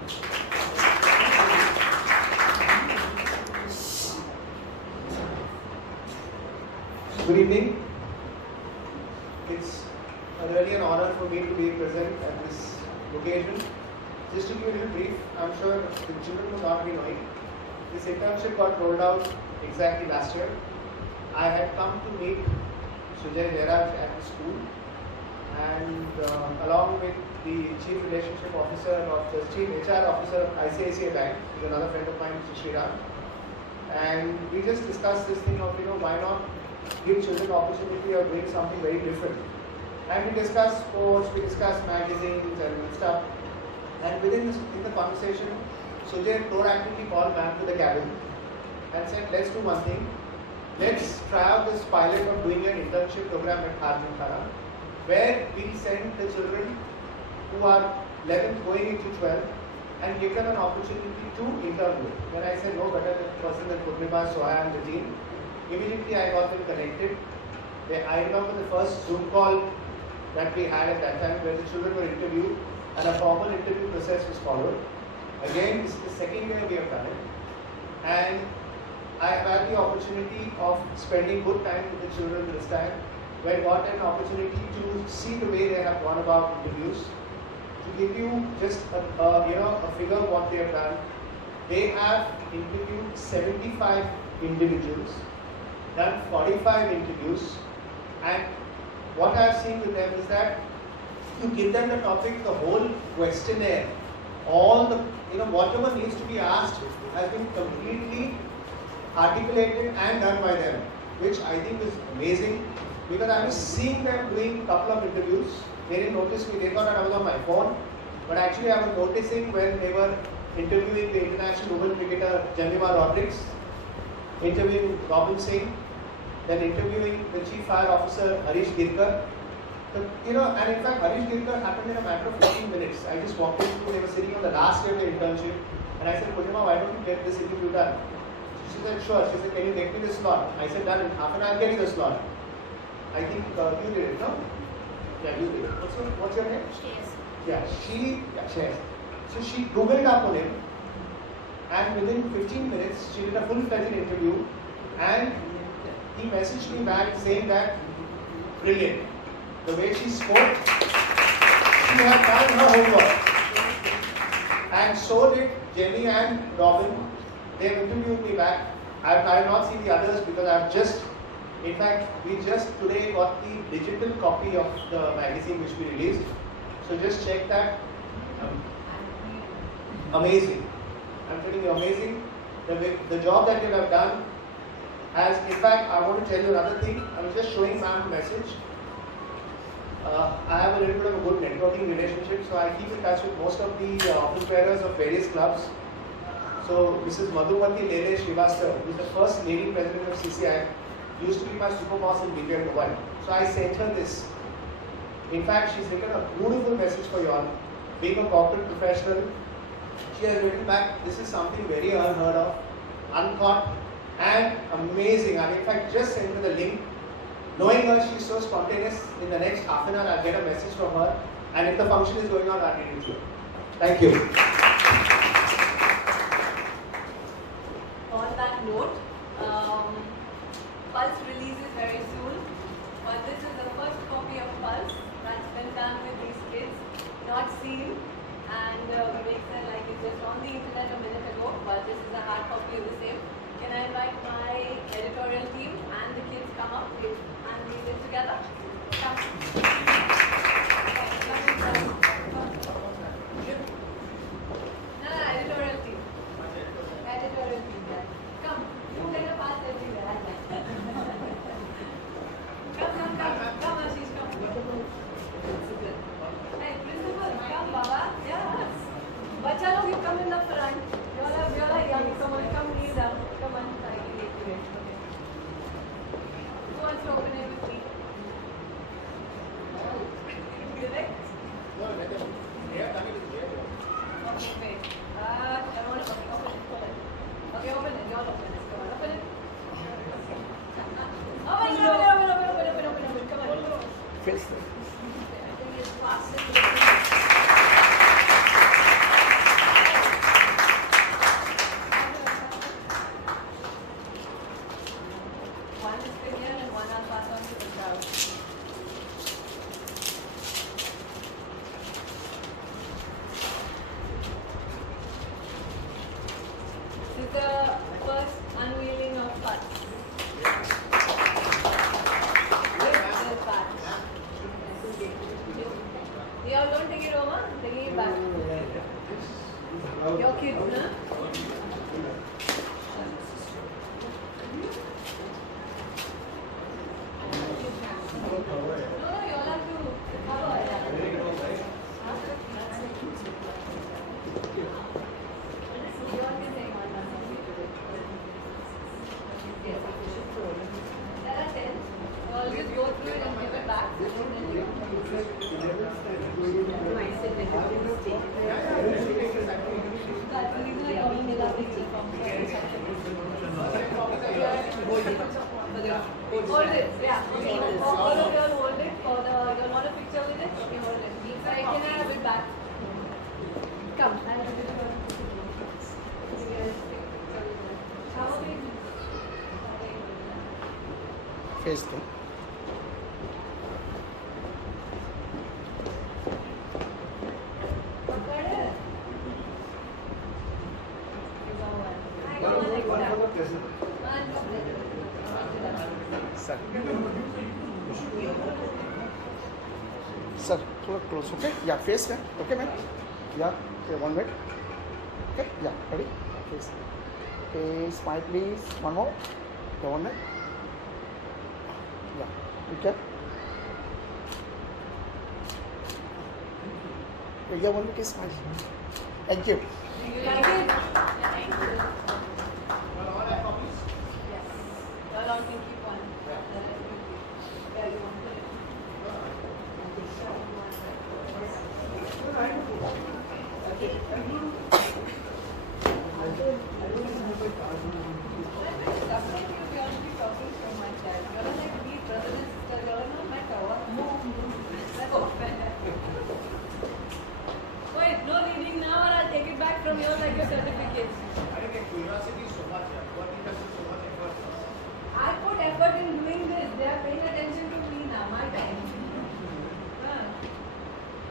Good evening. It's really an honor for me to be present at this occasion. Just to give you a little brief, I'm sure the children will not be knowing. This internship got rolled out exactly last year. I had come to meet Sanjay Bachani at the school, and along with the Chief Relationship Officer of the Chief HR Officer of ICICI Bank, who's another friend of mine, Mr. Sriram, and we just discussed this thing of, why not give children the opportunity of doing something very different. And we discussed sports, we discussed magazines and stuff. And in the conversation, Sanjay proactively called ma'am to the cabin and said, let's do one thing. Let's try out this pilot of doing an internship program at Arjuna, where we send the children who are 11th going into 12th and give them an opportunity to intern with. When I said no better person than Purnima, Soha and the team, immediately I got them connected. I remember the first Zoom call that we had at that time where the children were interviewed and a formal interview process was followed. Again, this is the second year we have done it. And I have had the opportunity of spending good time with the children this time, where I got an opportunity to see the way they have gone about interviews. To give you just a figure of what they have done, they have interviewed 75 individuals, done 45 interviews, and what I have seen with them is that you give them the topic, the whole questionnaire, all the, whatever needs to be asked has been completely articulated and done by them, which I think is amazing, because I was seeing them doing a couple of interviews. They didn't notice me, they thought that I was on my phone, but actually I was noticing when they were interviewing the international women cricketer Jemimah Rodrigues, interviewing Robin Singh, then interviewing the Chief Fire Officer Harish Girkar. And in fact Harish Girkar happened in a matter of 15 minutes. I just walked in through, they were sitting on the last day of the internship, and I said, Purnima, why don't you get this interview done? She said, sure. She said, can you get me the slot? I said, done. In half an hour, I'll get you the slot. I think you did it, no? Yeah, you did it. What's your name? Yes. Yeah, Shez. So she googled up on him, and within 15 minutes, she did a full-fledged interview, and he messaged me back saying that, brilliant. The way she spoke, she had done her homework. And so did Jenny and Robin. They have interviewed me back. I have not seen the others because I have just, in fact, we just today got the digital copy of the magazine which we released. So just check that. Amazing. I'm telling you, amazing. The job that you have done has, in fact, I want to tell you another thing. I was just showing Sam a message. I have a little bit of a good networking relationship, so I keep in touch with most of the office bearers of various clubs. So Mrs. Madhumati Lele Srivastava, who is the first lady president of CCI, used to be my super boss in BPL Dubai. So I sent her this. In fact, she's written a beautiful message for you all. Being a corporate professional, she has written back, this is something very unheard of, uncaught, and amazing. And in fact, just send her the link. Knowing her, she's so spontaneous, in the next half an hour, I'll get a message from her. And if the function is going on, I'll read it to you. Thank you. On that note, Pulse releases very soon. But this is the first copy of Pulse that's been done with these kids, not seen. And we make them like it's just on the internet a minute ago, but this is a hard copy of the same. Can I invite my editorial team and the kids come up and read it together? Come. No, editorial team. Editorial team, yeah. Come. You get a pass everywhere. Come, Ashish, come. Hey, principal, come, Baba. Yes. Bacha, you come in the front. You're young. Come on, come kneel down. Come on. Who wants to open it with me? Direct? No, let them. They have done it with their job. Okay, wait. I want to open it. Okay, open it. You all open it. Come on, open it. Open it. Come on. Face I think it's faster. One is for here and one I'll pass on to the crowd. This is the first unveiling of Pulse. You all don't take it over, taking it back. Your kids, huh? No, you all have to cover. You all can take one. Yes, there are 10. So I'll just go through it and give it back. Hold it, yeah. All of you all hold it. For the, you want a picture with it? Okay, hold it. Right, can I have it back? Come, I'll have it. How are we? face them. Sir. Sir, थोड़ा close, okay? Yeah, face में, okay, man? Yeah, okay, 1 minute. Okay, yeah, ready? Face. Okay, smile, please. One more. Okay, 1 minute. Yeah, okay. Yeah, 1 minute, smile. Thank you. You like it? Yeah, thank you. Well, all have copies? Yes. Well, I can keep one. Yeah, you want it? Okay. get your certificates. I think the curiosity is so much. What interested so much effort? I put effort in doing this. They are paying attention to me now. My time.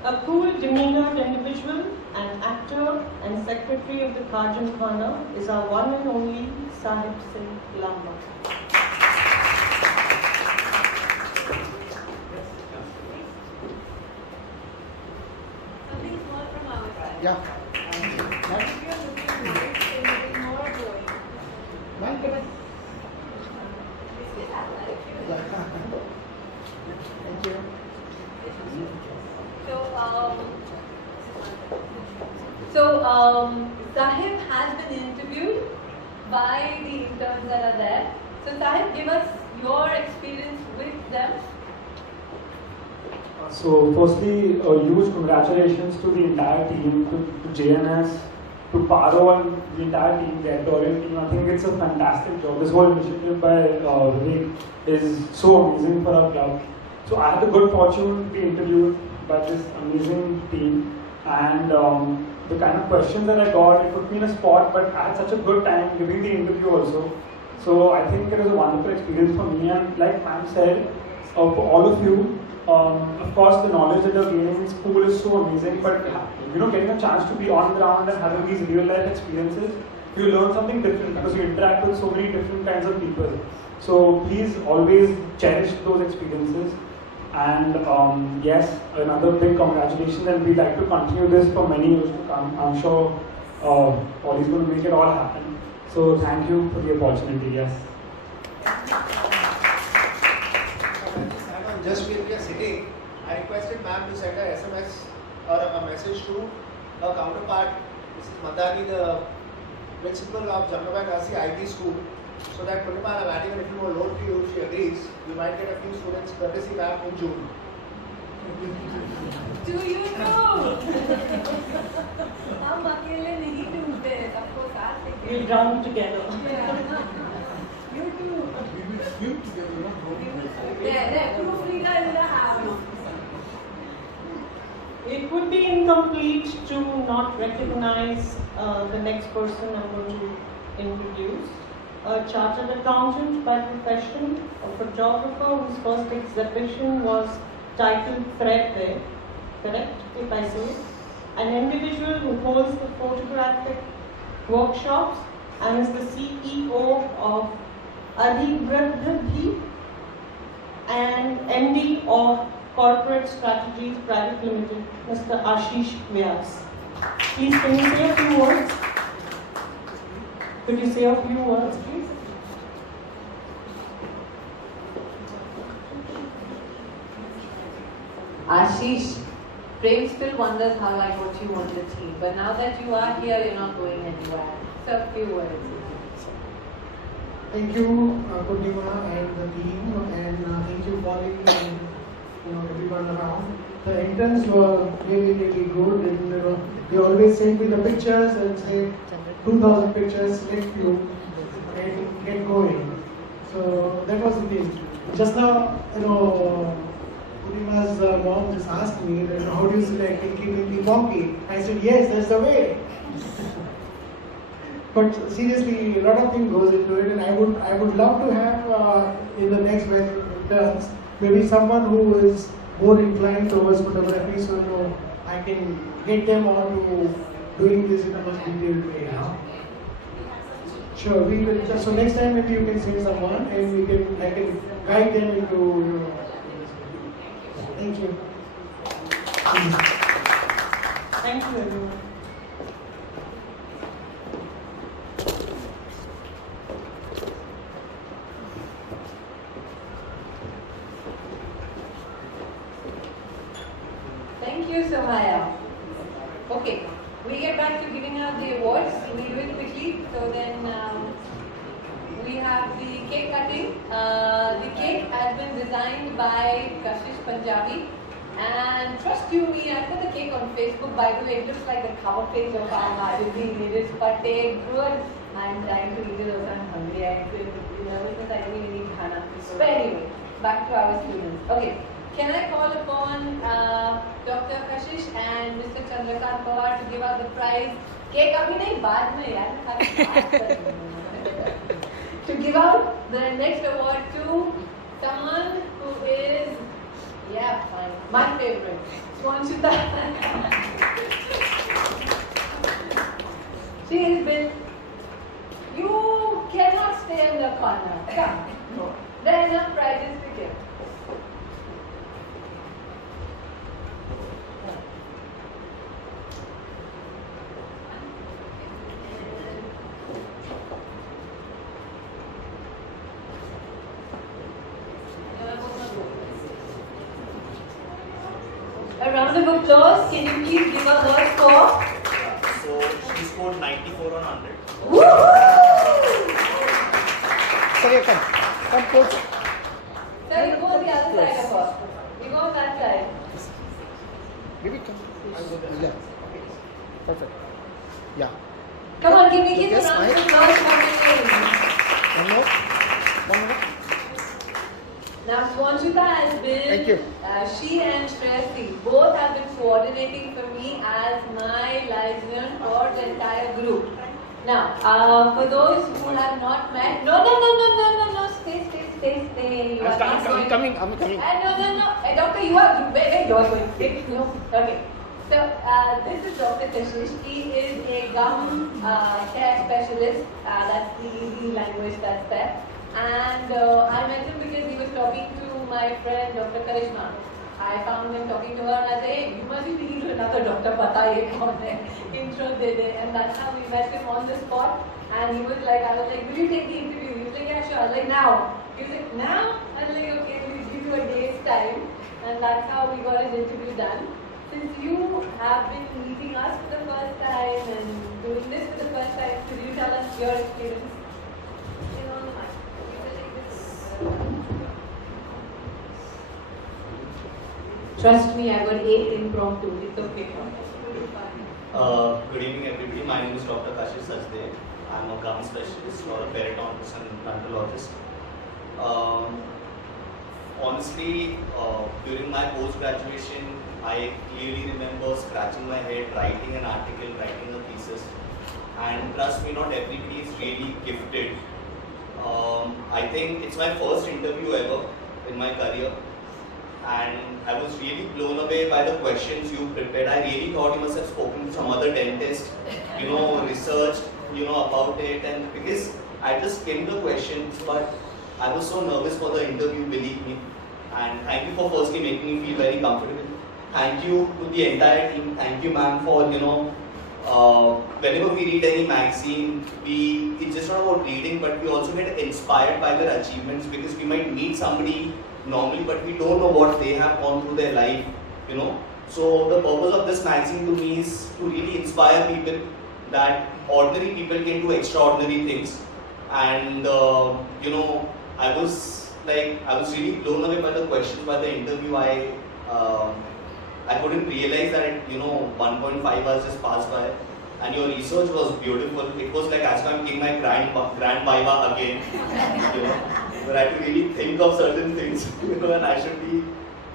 A cool demeanored individual, an actor and secretary of the Kharjan Khana is our one and only Sahib Singh Lamba. Something small from our side. Yeah. If you're looking nice, then you will more going. Ma'am, can I? Thank you. So, Sahib has been interviewed by the interns that are there. So, Sahib, give us your experience with them. So, firstly, a huge congratulations to the entire team, to JNS, to Paro and the entire team, the editorial team. I think it's a fantastic job. This whole initiative by Vivek is so amazing for our club. So, I had the good fortune to be interviewed by this amazing team, and the kind of questions that I got, it put me in a spot, but I had such a good time giving the interview also. So I think it was a wonderful experience for me, and like ma'am said, for all of you, of course the knowledge that you're gaining in school is so amazing, but getting a chance to be on ground and having these real life experiences, you learn something different because you interact with so many different kinds of people. So please always cherish those experiences. And yes, another big congratulations, and we'd like to continue this for many years to come. I'm sure Paul is going to make it all happen. So thank you for the opportunity, yes. Just when we are sitting, I requested ma'am to send a SMS or a message to her counterpart, Mrs. Mandani, the principal of Jamnabhai Narsee IB School, so that Purnima, I'm adding a little more load to you if she agrees. You might get a few students courtesy ma'am in June. Do you know? हम अकेले नहीं डूबते, सबको साथ लेके. We'll drown together. Yeah. You too. We will swim together. There, proofreader in the house. It would be incomplete to not recognize the next person I'm going to introduce. A chartered accountant by profession, a photographer whose first exhibition was titled Thread, correct if I say it? An individual who holds the photographic workshops and is the CEO of Virdhaval and MD of Corporate Strategies Private Limited, Mr. Ashish Vyas. Please, can you say a few words? Could you say a few words, please? Ashish, Prem still wonders how I got you on the team, but now that you are here, you're not going anywhere. So a few words. Thank you, Purnima and the team, and thank you, Malik, and everyone around. The interns were really, really good, and they always send me the pictures and say 2,000 pictures, select few, and get going. So that was the thing. Just now, Purnima's mom just asked me, how do you select Inky, Pinky, Ponky? I said, yes, that's the way. But seriously, a lot of things goes into it, and I would love to have in the next interns maybe someone who is more inclined towards photography, so I can get them on to doing this in a much detailed way. Sure, we will. So next time, maybe you can send someone, and I can guide them into. Thank you. Thank you, everyone. Thank you, Somaya. Okay, we get back to giving out the awards. We do it quickly. So then we have the cake cutting. The cake has been designed by Kashish Punjabi. And trust you me, I put the cake on Facebook. By the way, it looks like the cover page of our magazine. It is good. I'm trying to eat it also. I'm hungry. I don't even eat khana. But anyway, back to our students. Okay. Can I call upon Dr. Kashish and Mr. Chandrakant Pawar to give out the prize Cake abhi nahi, baad mein yaar. To give out the next award to someone who is, yeah, fine, my favorite, Swanshita. She has been, you cannot stay in the corner. Come, there are enough prizes to give. A round of applause. Can you please give a word for? So she scored 94 on 100. Sorry, come close. Sir, you go on the other side of her. You go on that side. Maybe come. Yeah. Perfect. Yeah. Come on, give me a Yes, round of ma'am. applause coming in. One more. One more. Now, Swanshita has been, Thank you. She and Shreyasi both have been coordinating for me as my liaison for the entire group. Now, for those who have not met, no, stay. You are not going. I'm coming. No. Doctor, you are, where you are going? No. Okay. So, this is Dr. Kashish. He is a gum care specialist. That's the easy language that's there. And I met him because he was talking to my friend Dr. Karishma. I found him talking to her and I said, hey, you must be speaking to another doctor, pata ye kaun hai, intro de de. And that's how we met him on the spot. And he was like, I was like, will you take the interview? He was like, yeah, sure. I was like, now. He was like, now? I was like, okay, we'll give you a day's time. And that's how we got his interview done. Since you have been meeting us for the first time and doing this for the first time, could you tell us your experience? Trust me, I got 8 impromptu. It's okay. Good evening, everybody. My name is Dr. Kashish Sajde. I'm a gum specialist or a periodontist and implantologist. Honestly, during my post-graduation, I clearly remember scratching my head, writing an article, writing a thesis. And trust me, not everybody is really gifted. I think it's my first interview ever in my career. And I was really blown away by the questions you prepared. I really thought you must have spoken to some other dentist, researched, about it. And because I just skimmed the questions, but I was so nervous for the interview, believe me. And thank you for firstly making me feel very comfortable. Thank you to the entire team. Thank you, ma'am, for, whenever we read any magazine, it's just not about reading, but we also get inspired by their achievements, because we might meet somebody normally, but we don't know what they have gone through their life, So the purpose of this magazine to me is to really inspire people that ordinary people can do extraordinary things. And I was really blown away by the questions, by the interview. I couldn't realize that 1.5 hours just passed by, and your research was beautiful. It was like as if I'm getting my grand viva again. But I had to really think of certain things, and I should be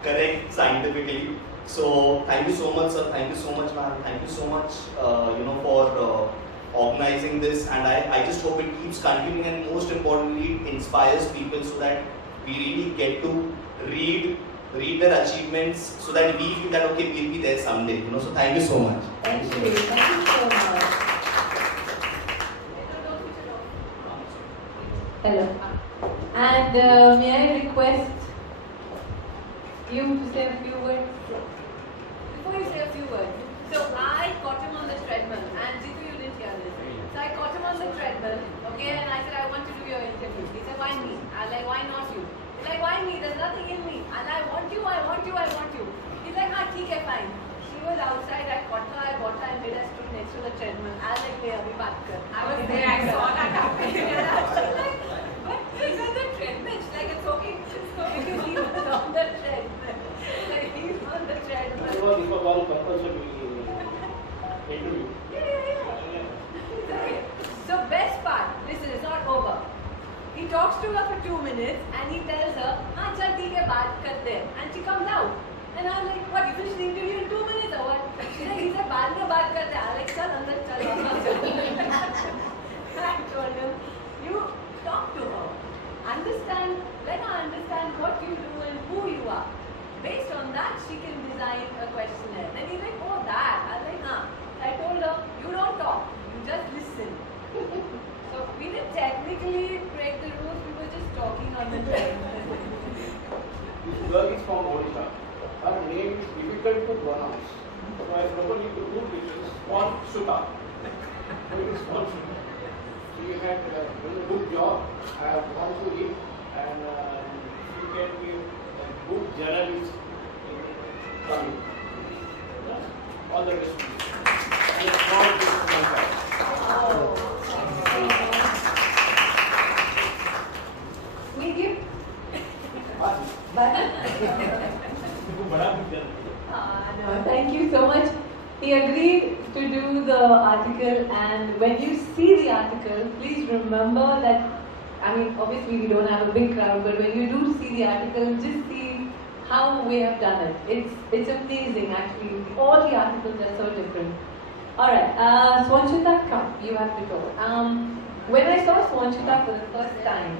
correct scientifically. So thank you so much, sir. Thank you so much, ma'am. Thank you so much, for organizing this. And I just hope it keeps continuing, and most importantly, it inspires people so that we really get to read their achievements, so that we feel that okay, we'll be there someday. So thank you so much. Thank you so much. Hello. And may I request you to say a few words? Before you say a few words, so I caught him on the treadmill, and Jitu, you didn't hear this. So I caught him on the treadmill, okay, and I said, I want to do your interview. He said, why me? I was like, why not you? He's like, why me? There's nothing in me. And I want you. He's like, theek hai, fine. She was outside, I caught her, I bought her, and made her stood next to the treadmill. I was like, abhi baat kar. I was there, I saw that happen. But he's on the treadmill. She's like, it's okay. Because he was on the treadmill. Like, he's on the treadmill. Yeah. So best part, listen, it's not over. He talks to her for 2 minutes and he tells her, chal theek hai, baat karte hain. And she comes out. And I'm like, what, you finished the interview in 2 minutes or what? She's like, he said, baad mein baat karte hain. I'm like, chal, andar chal. I told him, you talk to her. Understand, let her understand what you do and who you are. Based on that, she can design a questionnaire. Then he's like, oh, that. I was like, huh. I told her, you don't talk, you just listen. So we didn't technically break the rules, we were just talking on the train. This girl is from Odisha. Her name is difficult to pronounce. So I properly to do it is Swanshuta. It is Swanshuta. She had done a good job. I have gone through it, and she can be a good journalist in Tamil. All the best. And it's not just one time. We give. No, thank you so much. He agreed to do the article, and when you see the article, please remember that, I mean, obviously we don't have a big crowd, but when you do see the article, just see how we have done it. It's amazing actually. All the articles are so different. Alright, Swanchita, come, you have to go. When I saw Swanchita for the first time,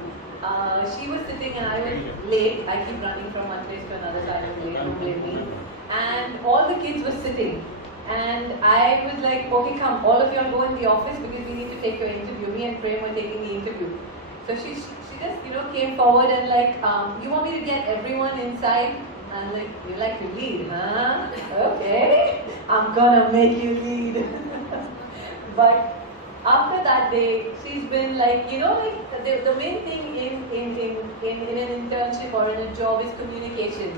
she was sitting and I was late. I keep running from one place to another, so I was late, don't blame me. And all the kids were sitting. And I was like, okay, come, all of you all go in the office because we need to take your interview. Me and Prem were taking the interview. So she just, came forward and like, you want me to get everyone inside? And I'm like, you like to lead, huh? Okay, I'm gonna make you lead. But after that day, she's been like, like the main thing in an internship or in a job is communication.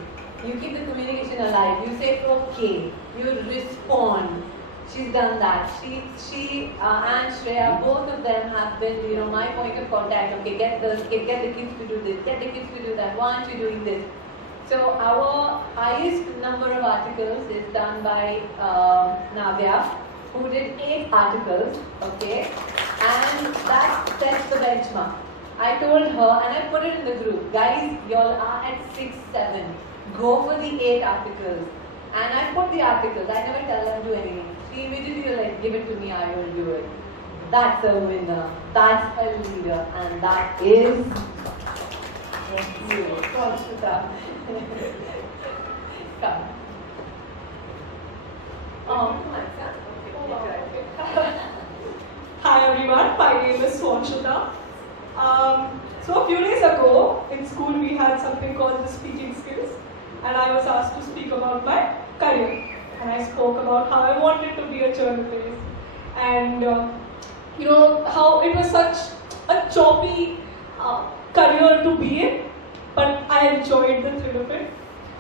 You keep the communication alive. You say okay. You respond. She's done that. She and Shreya, both of them have been, my point of contact. Okay, get the kids to do this. Get the kids to do that. Why aren't you doing this? So our highest number of articles is done by Navya, who did 8 articles. Okay, and that sets the benchmark. I told her, and I put it in the group, guys, y'all are at 6, 7. Go for the 8 articles. And I put the articles. I never tell them to do anything. She immediately like, give it to me, I will do it. That's a winner. That's a leader. And that is you, Swanchita. Come. Oh, come on, sir. Hi everyone, my name is Swanchita. So a few days ago in school we had something called the speaking skills, and I was asked to speak about my career, and I spoke about how I wanted to be a journalist, and how it was such a choppy career to be in, but I enjoyed the thrill of it.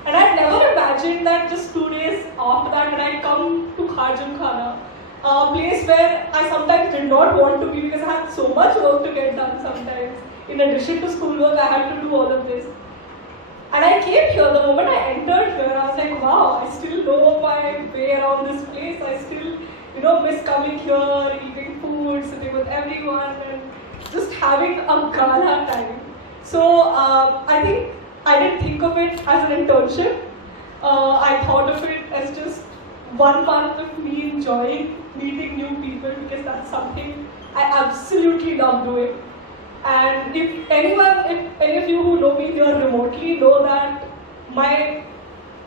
And I never imagined that just 2 days after that when I come to Khana, a place where I sometimes did not want to be because I had so much work to get done sometimes. In addition to schoolwork, I had to do all of this. And I came here, the moment I entered here, I was like, wow, I still know my way around this place. I still, miss coming here, eating food, sitting with everyone, and just having a gala time. So I think I didn't think of it as an internship. I thought of it as just 1 month of me enjoying meeting new people because that's something I absolutely love doing. And if any of you who know me here remotely know that my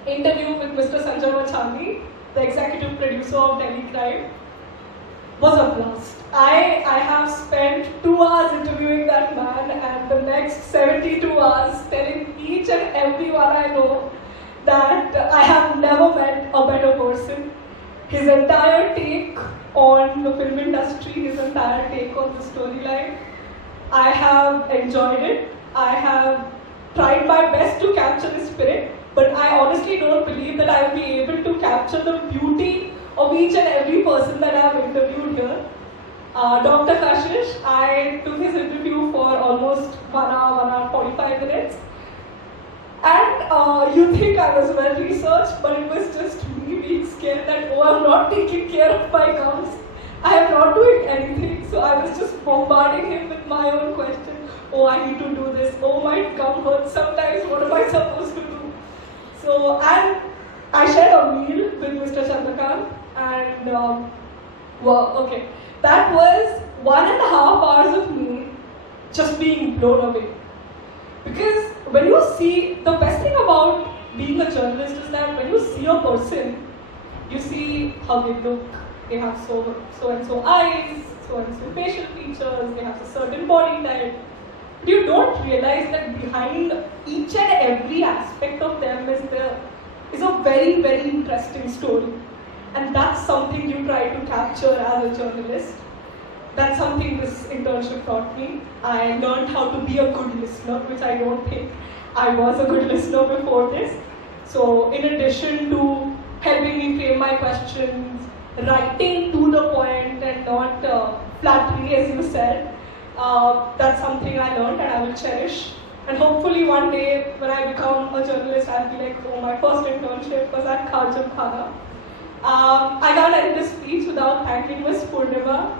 interview with Mr. Sanjay Bachani, the executive producer of Delhi Crime, was a blast. I have spent 2 hours interviewing that man and the next 72 hours telling each and everyone I know that I have never met a better person. His entire take on the film industry, his entire take on the storyline, I have enjoyed it. I have tried my best to capture his spirit, but I honestly don't believe that I will be able to capture the beauty of each and every person that I have interviewed here. Dr. Kashish, I took his interview for almost 1 hour, 45 minutes. And you think I was well researched, but it was just me being scared that, oh, I'm not taking care of my gums. I am not doing anything. So I was just bombarding him with my own questions. Oh, I need to do this. Oh, my gum hurts sometimes. What am I supposed to do? So, and I shared a meal with Mr. Chandrakant, and that was 1.5 hours of me just being blown away. Because when you see, the best thing about being a journalist is that when you see a person, you see how they look. They have so and so eyes, so and so facial features, they have a certain body type. But you don't realize that behind each and every aspect of them is a very, very interesting story. And that's something you try to capture as a journalist. That's something this internship taught me. I learned how to be a good listener, which I don't think I was a good listener before this. So in addition to helping me frame my questions, writing to the point and not flattery, as you said, that's something I learned and I will cherish. And hopefully one day when I become a journalist, I'll be like, oh, my first internship was at Jamnabhai. I can't end this speech without thanking Miss Purnima.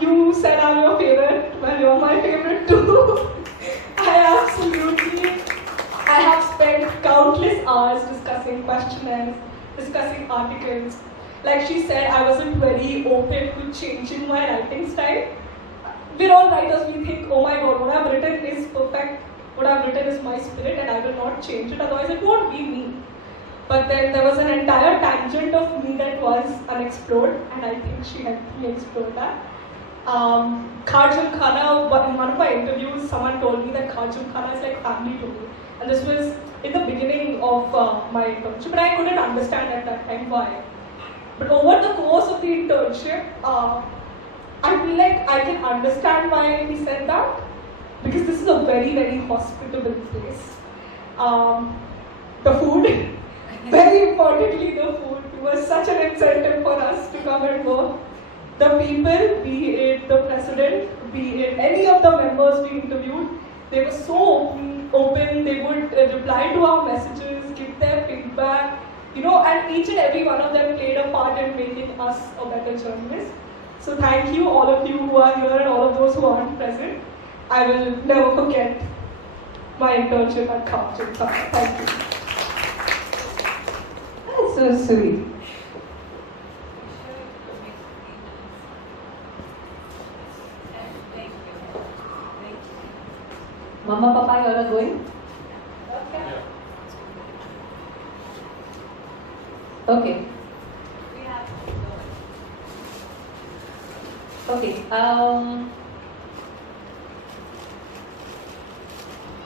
You said I'm your favorite. Well, you're my favorite too. I have spent countless hours discussing questionnaires, discussing articles. Like she said, I wasn't very open to changing my writing style. We're all writers, we think, oh my god, what I've written is perfect. What I've written is my spirit and I will not change it, otherwise it won't be me. But then there was an entire tangent of me that was unexplored, and I think she helped me explore that. Khana, in one of my interviews, someone told me that Khana is like family to me. And this was in the beginning of my internship, but I couldn't understand at that time why. But over the course of the internship, I feel like I can understand why he said that, because this is a very, very hospitable place. The food. Very importantly, the food was such an incentive for us to come and work. The people, be it the president, be it any of the members we interviewed, they were so open, they would reply to our messages, give their feedback, and each and every one of them played a part in making us a better journalist. So thank you, all of you who are here and all of those who aren't present. I will never forget my internship at Jamnabhai. Thank you. So sweet. Mama, Papa, you all are going? Okay. Okay.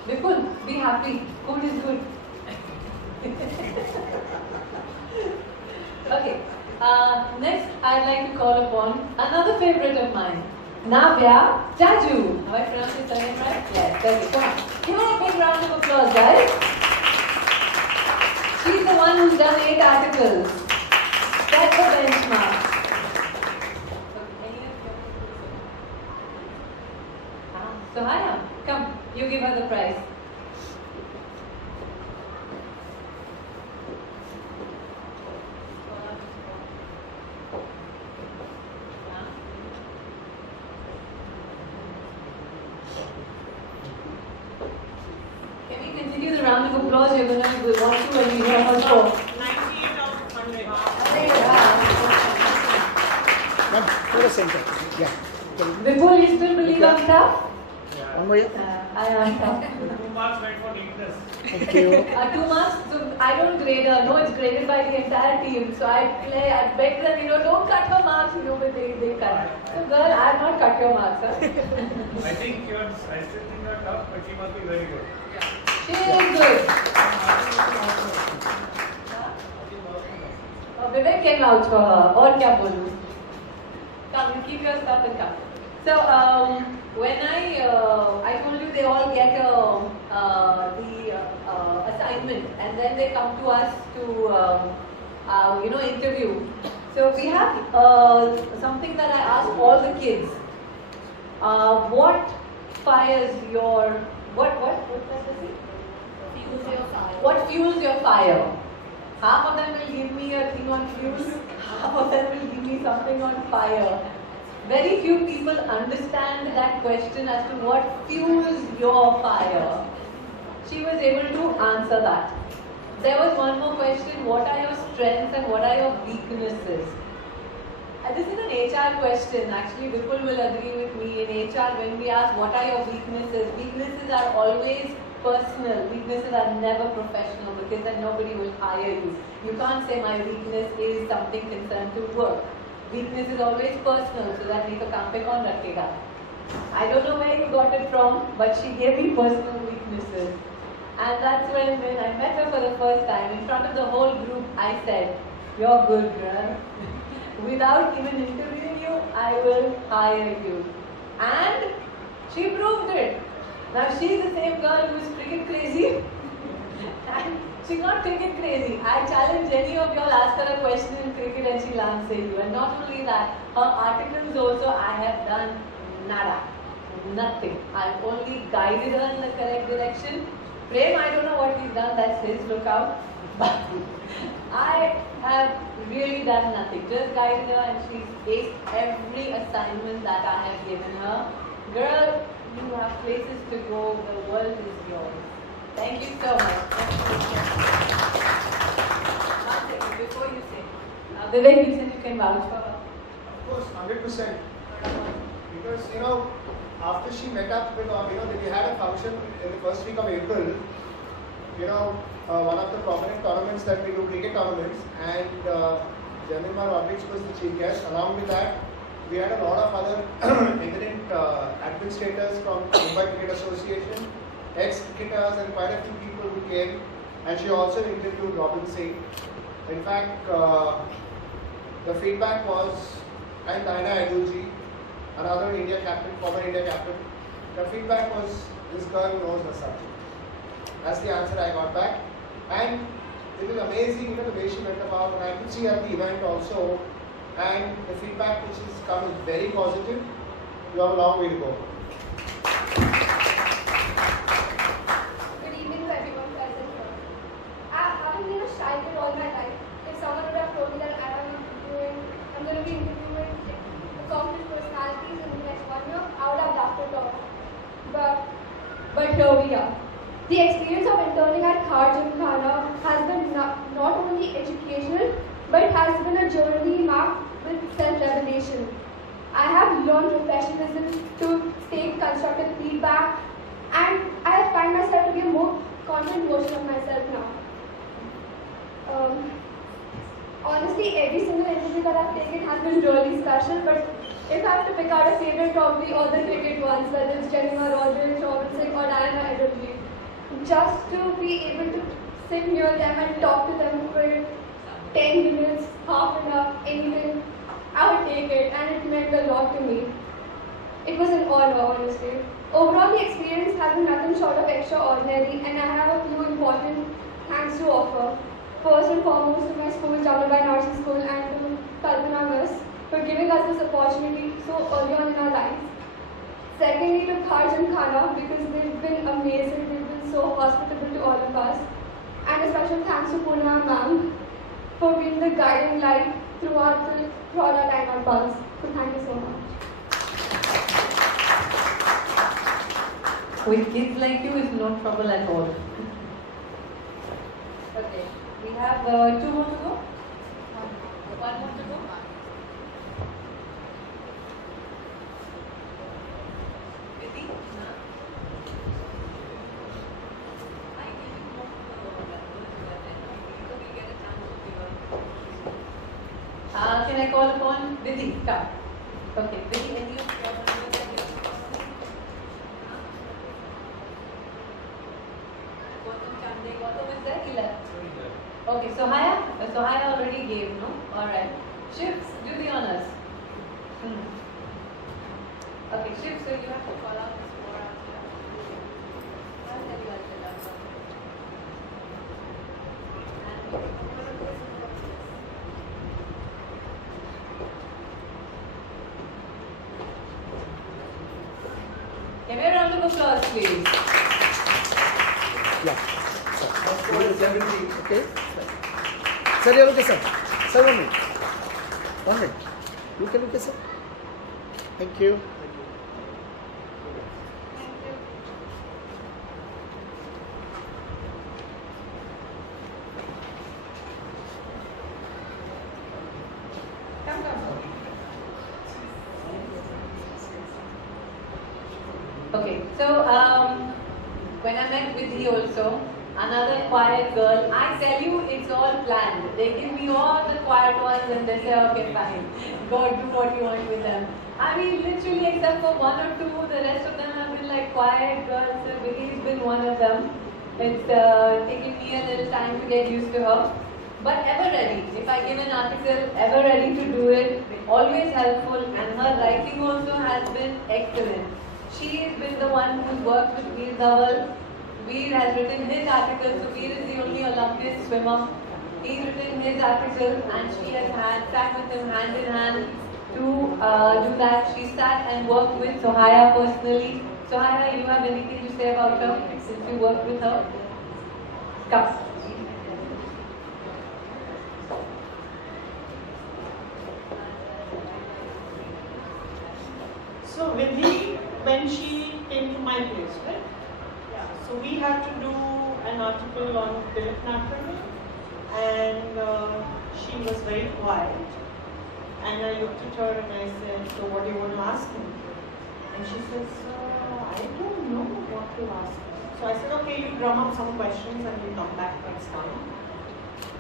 Vipul, be happy. Good is good. Okay. Next, I'd like to call upon another favorite of mine, Navya Jaju. Have I pronounced your surname right? Yes. Okay. Come on. Give her a big round of applause, guys. She's the one who's done 8 articles. Set the benchmark. So Haya, come. You give her the prize. Round of applause, you're going to want to when you hear her show. 98 out of 100. Ma'am, for a center. Yeah. Before you still believe I'm tough? Yeah. One more year? I am tough. 2 marks went for neatness. Thank you. 2 marks, so I don't grade her. No, it's graded by the entire team. So I beg them, don't cut her marks, but they cut. So girl, I have not cut your marks. Huh? I still think you're tough, but she must be very good. She is good. Vivek can vouch for her. Or kya bolu? Come, you keep your stuff and come. So when I told you they all get the assignment, and then they come to us to interview. So we have something that I ask all the kids. What fires your what does it say? What fuels your fire? Half of them will give me a thing on fuels, half of them will give me something on fire. Very few people understand that question as to what fuels your fire. She was able to answer that. There was one more question. What are your strengths and what are your weaknesses? This is an HR question. Actually, Vipul will agree with me. In HR, when we ask what are your weaknesses, weaknesses are always personal. Weaknesses are never professional because then nobody will hire you. You can't say my weakness is something concerned to work. Weakness is always personal, so that means kaam pe kaun rakhega. I don't know where you got it from, but she gave me personal weaknesses. And that's when I met her for the first time, in front of the whole group, I said, "You're good, girl." Without even interviewing you, I will hire you. And she proved it. Now she's the same girl who is cricket crazy. And she's not cricket crazy. I challenge any of y'all, ask her a question in cricket and she'll answer you. And not only that, her articles also I have done nada. Nothing. I've only guided her in the correct direction. Prem, I don't know what he's done, that's his lookout. But I have really done nothing. Just guided her and she's aced every assignment that I have given her. Girl, you have places to go. The world is yours. Thank you so much. One second, before you say. Vivek, you said you can vouch for her. Of course, 100%. Because, after she met up with, we had a function in the first week of April, one of the prominent tournaments that we do, cricket tournaments, and Jemimah Rodrigues was the chief guest. Along with that, we had a lot of other eminent administrators from Mumbai Cricket Association, ex-cricketers, and quite a few people who came. And she also interviewed Robin Singh. In fact, the feedback was, and Eduliji, another India captain, former India captain, the feedback was, this girl knows her subject. That's the answer I got back. And it was amazing, the way she went about, and I could see at the event also, and the feedback which has come is very positive. You have a long way to go. Good evening to everyone present here. I haven't been a shy kid all my life. If someone would have told me that I'm going to be interviewing accomplished personalities in the next 1 year, I would have laughed it off. But here we are. The experience of interning at Jamnabhai has been not only educational, but has been a journey marked with self-revelation. I have learned professionalism to take constructive feedback, and I have found myself to be a more confident version of myself now. Honestly, every single interview that I've taken has been really special, but if I have to pick out a favorite, probably all the cricket ones, whether it's Jemimah Rodrigues, Robin Singh, or Eduliji. Just to be able to sit near them and talk to them for 10 minutes, half an hour, anything, I would take it, and it meant a lot to me. It was an honor, honestly. Overall, the experience has been nothing short of extraordinary, and I have a few important thanks to offer. First and foremost to my school, Jamnabhai Narsee School, and to Miss for giving us this opportunity so early on in our lives. Secondly, to Jamnabhai because they've been amazing, they've been so hospitable to all of us. And a special thanks to Purnima ma'am for being the guiding light throughout our time on Pulse. So thank you so much. With kids like you, it's no trouble at all. Okay, we have 2 more to go. 1 more to go. Can I call upon Vidhi? Come. Okay, Vidhi, any of your Gautam is there? He left. Okay, Sohaya already gave, no? Alright. Shiv, do the honors. Okay, Shiv, so you have to call out this 4 answer. I'll tell you answer that one. Give me a round of applause, please. Yeah. Okay. Sir, you're okay, sir. Sir, 1 minute. 1 minute. You can okay, sir. Thank you. Okay, so when I met Vidhi also, another quiet girl, I tell you it's all planned. They give me all the quiet ones and they say, okay fine, go do what you want with them. I mean literally except for one or two, the rest of them have been like quiet girls. So Vidhi's been one of them. It's taken me a little time to get used to her. But ever ready. If I give an article, ever ready to do it, always helpful, and her writing also has been excellent. She has been the one who's worked with Virdhaval. Vir has written his article, so Vir is the only Olympic swimmer. He's written his article and she has sat with him hand in hand to do that. She sat and worked with Sohaya personally. Sohaya, you have anything to say about her since you worked with her? Come. So Vidhi, when she came to my place, right? Yeah. So we had to do an article on Philip Natterman, and she was very quiet. And I looked at her and I said, "So what do you want to ask me?" And she says, "I don't know what to ask you." So I said, "Okay, you drum up some questions and you come back next time."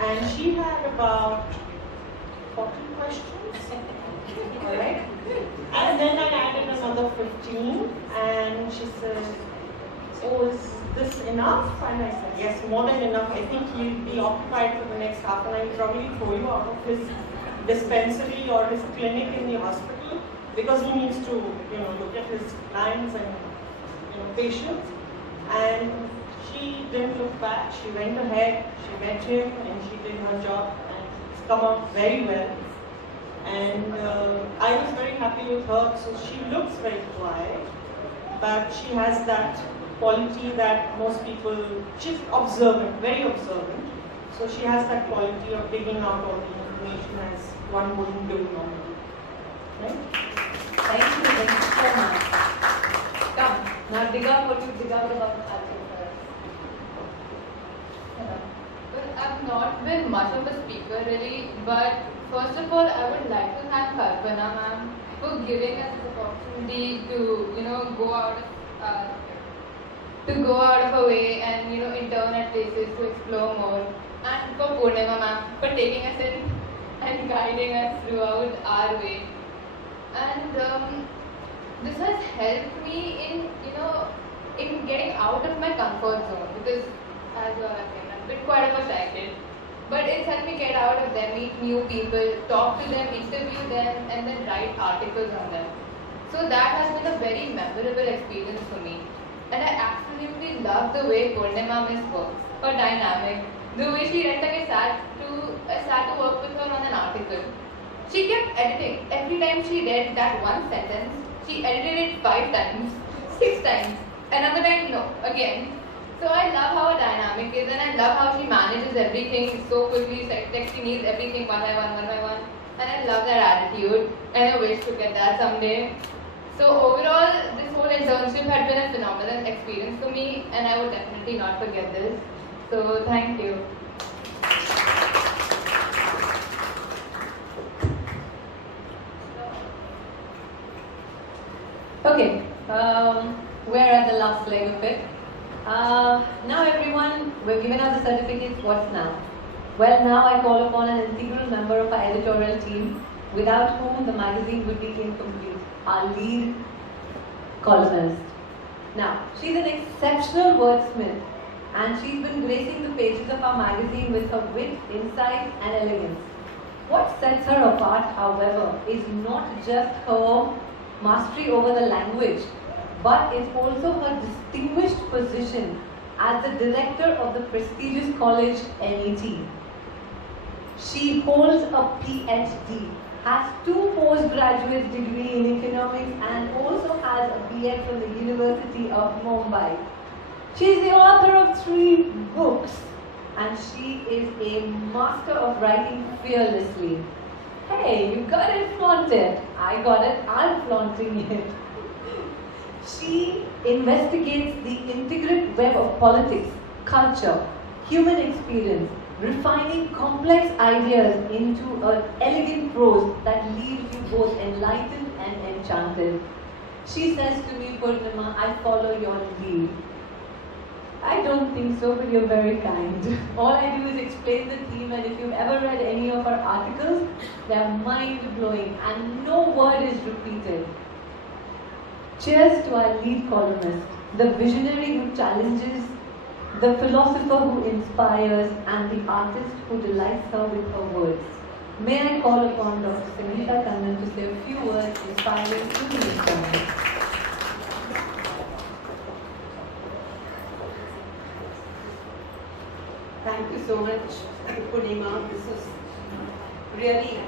And she had about 40 questions. Alright? And then I added another 15 and she said, "Oh, is this enough?" And I said, "Yes, more than enough. I think he'll be occupied for the next half an hour. He'll probably throw you out of his dispensary or his clinic in the hospital because he needs to, look at his clients and, patients." And she didn't look back. She went ahead, she met him and she did her job and it's come out very well. And I was very happy with her. So she looks very quiet, but she has that quality that most people, she's observant, very observant. So she has that quality of digging out all the information as one wouldn't do normally. Right? Thank you so much. Come, now dig out what you dig out about Arjuna for us. Well, I've not been much of a speaker really, but first of all, I would like to thank Kalpana ma'am for giving us this opportunity to, go out of our way and, intern at places to explore more. And for Purnima ma'am for taking us in and guiding us throughout our way. And this has helped me in getting out of my comfort zone because, as you all have seen, I've been quite of a shy kid. But it's helped me get out of them, meet new people, talk to them, interview them, and then write articles on them. So that has been a very memorable experience for me. And I absolutely love the way Purnima Miss works, her dynamic, the way she read, like I sat to work with her on an article. She kept editing. Every time she read that one sentence, she edited it 5 times, 6 times, another time, no, again. So I love how her dynamic is and I love how she manages everything so quickly, like she needs everything one by one. And I love that attitude and I wish to get that someday. So overall, this whole internship had been a phenomenal experience for me and I would definitely not forget this. So thank you. Okay, we're at the last leg of it. Now everyone, we've given out the certificates, what's now? Well, now I call upon an integral member of our editorial team, without whom the magazine would be incomplete, our lead columnist. Now, she's an exceptional wordsmith and she's been gracing the pages of our magazine with her wit, insight and elegance. What sets her apart, however, is not just her mastery over the language, but it's also her distinguished position as the director of the prestigious college NET. She holds a PhD, has 2 postgraduate degrees in economics and also has a BA from the University of Mumbai. She is the author of 3 books and she is a master of writing fearlessly. Hey, you got it flaunted. I got it, I'm flaunting it. She investigates the intricate web of politics, culture, human experience, refining complex ideas into an elegant prose that leaves you both enlightened and enchanted. She says to me, Purnima, I follow your lead. I don't think so, but you're very kind. All I do is explain the theme, and if you've ever read any of our articles, they're mind-blowing and no word is repeated. Cheers to our lead columnist, the visionary who challenges, the philosopher who inspires, and the artist who delights her with her words. May I call upon Dr. Sangeeta Kannan to say a few words inspiring to the inspiring. Thank you so much, Purnima. This is really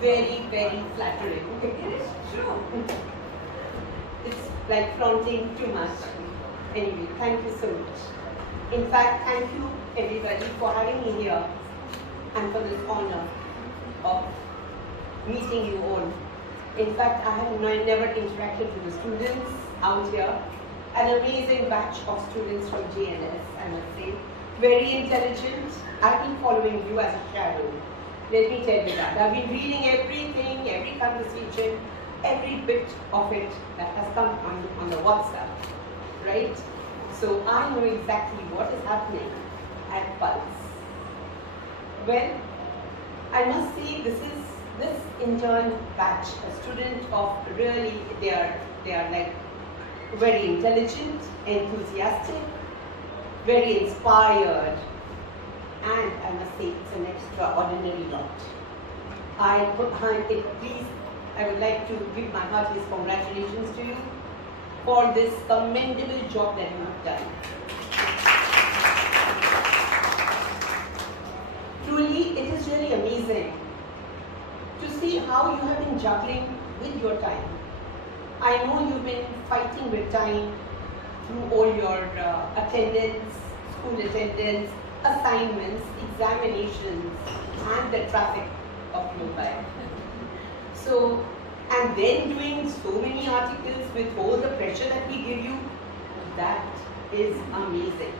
very, very flattering. It is true. It's like flaunting too much. Anyway, thank you so much. In fact, thank you everybody for having me here and for this honor of meeting you all. In fact, I have never interacted with the students out here. An amazing batch of students from JNS, I must say. Very intelligent. I've been following you as a shadow. Let me tell you that. I've been reading everything, every conversation, every bit of it that has come on the WhatsApp, right? So I know exactly what is happening at Pulse. Well, I must say this intern batch, a student of really, they are like very intelligent, enthusiastic, very inspired, and I must say it's an extraordinary lot. I would like to give my heartiest congratulations to you for this commendable job that you have done. Truly, it is really amazing to see how you have been juggling with your time. I know you've been fighting with time through all your attendance, school attendance, assignments, examinations, and the traffic of Mumbai. So, and then doing so many articles with all the pressure that we give you, that is amazing.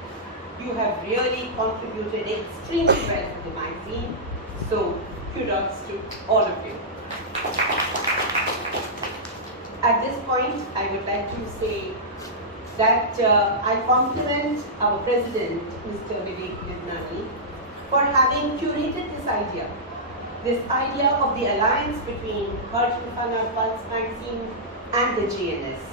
You have really contributed extremely well to the magazine. So, kudos to all of you. At this point, I would like to say that I compliment our president, Mr. Virdhaval, for having curated this idea of the alliance between Arjuna Pulse magazine and the JNS.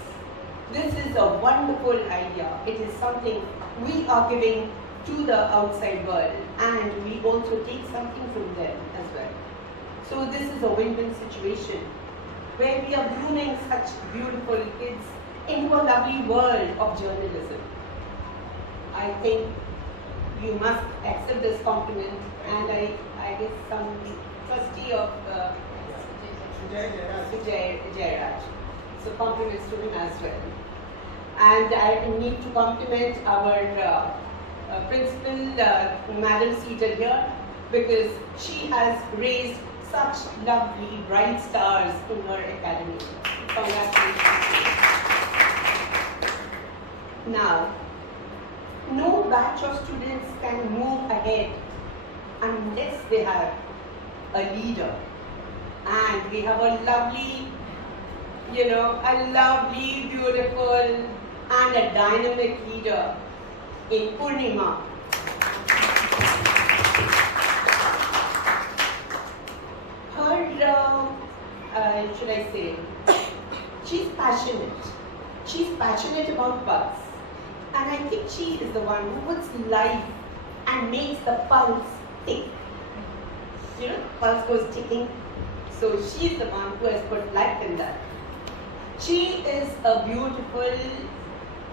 This is a wonderful idea. It is something we are giving to the outside world, and we also take something from them as well. So this is a win-win situation where we are grooming such beautiful kids into a lovely world of journalism. I think you must accept this compliment, and I guess some trustee of Jairaj. So compliments to him as well. And I need to compliment our principal, madam seated here, because she has raised such lovely bright stars in her academy. Congratulations. Now, no batch of students can move ahead unless they have a leader. And we have a lovely, a lovely, beautiful, and a dynamic leader in Purnima. Her, should I say, she's passionate. She's passionate about Pulse. And I think she is the one who puts life and makes the pulse tick. Pulse goes ticking. So she's the one who has put life in that. She is a beautiful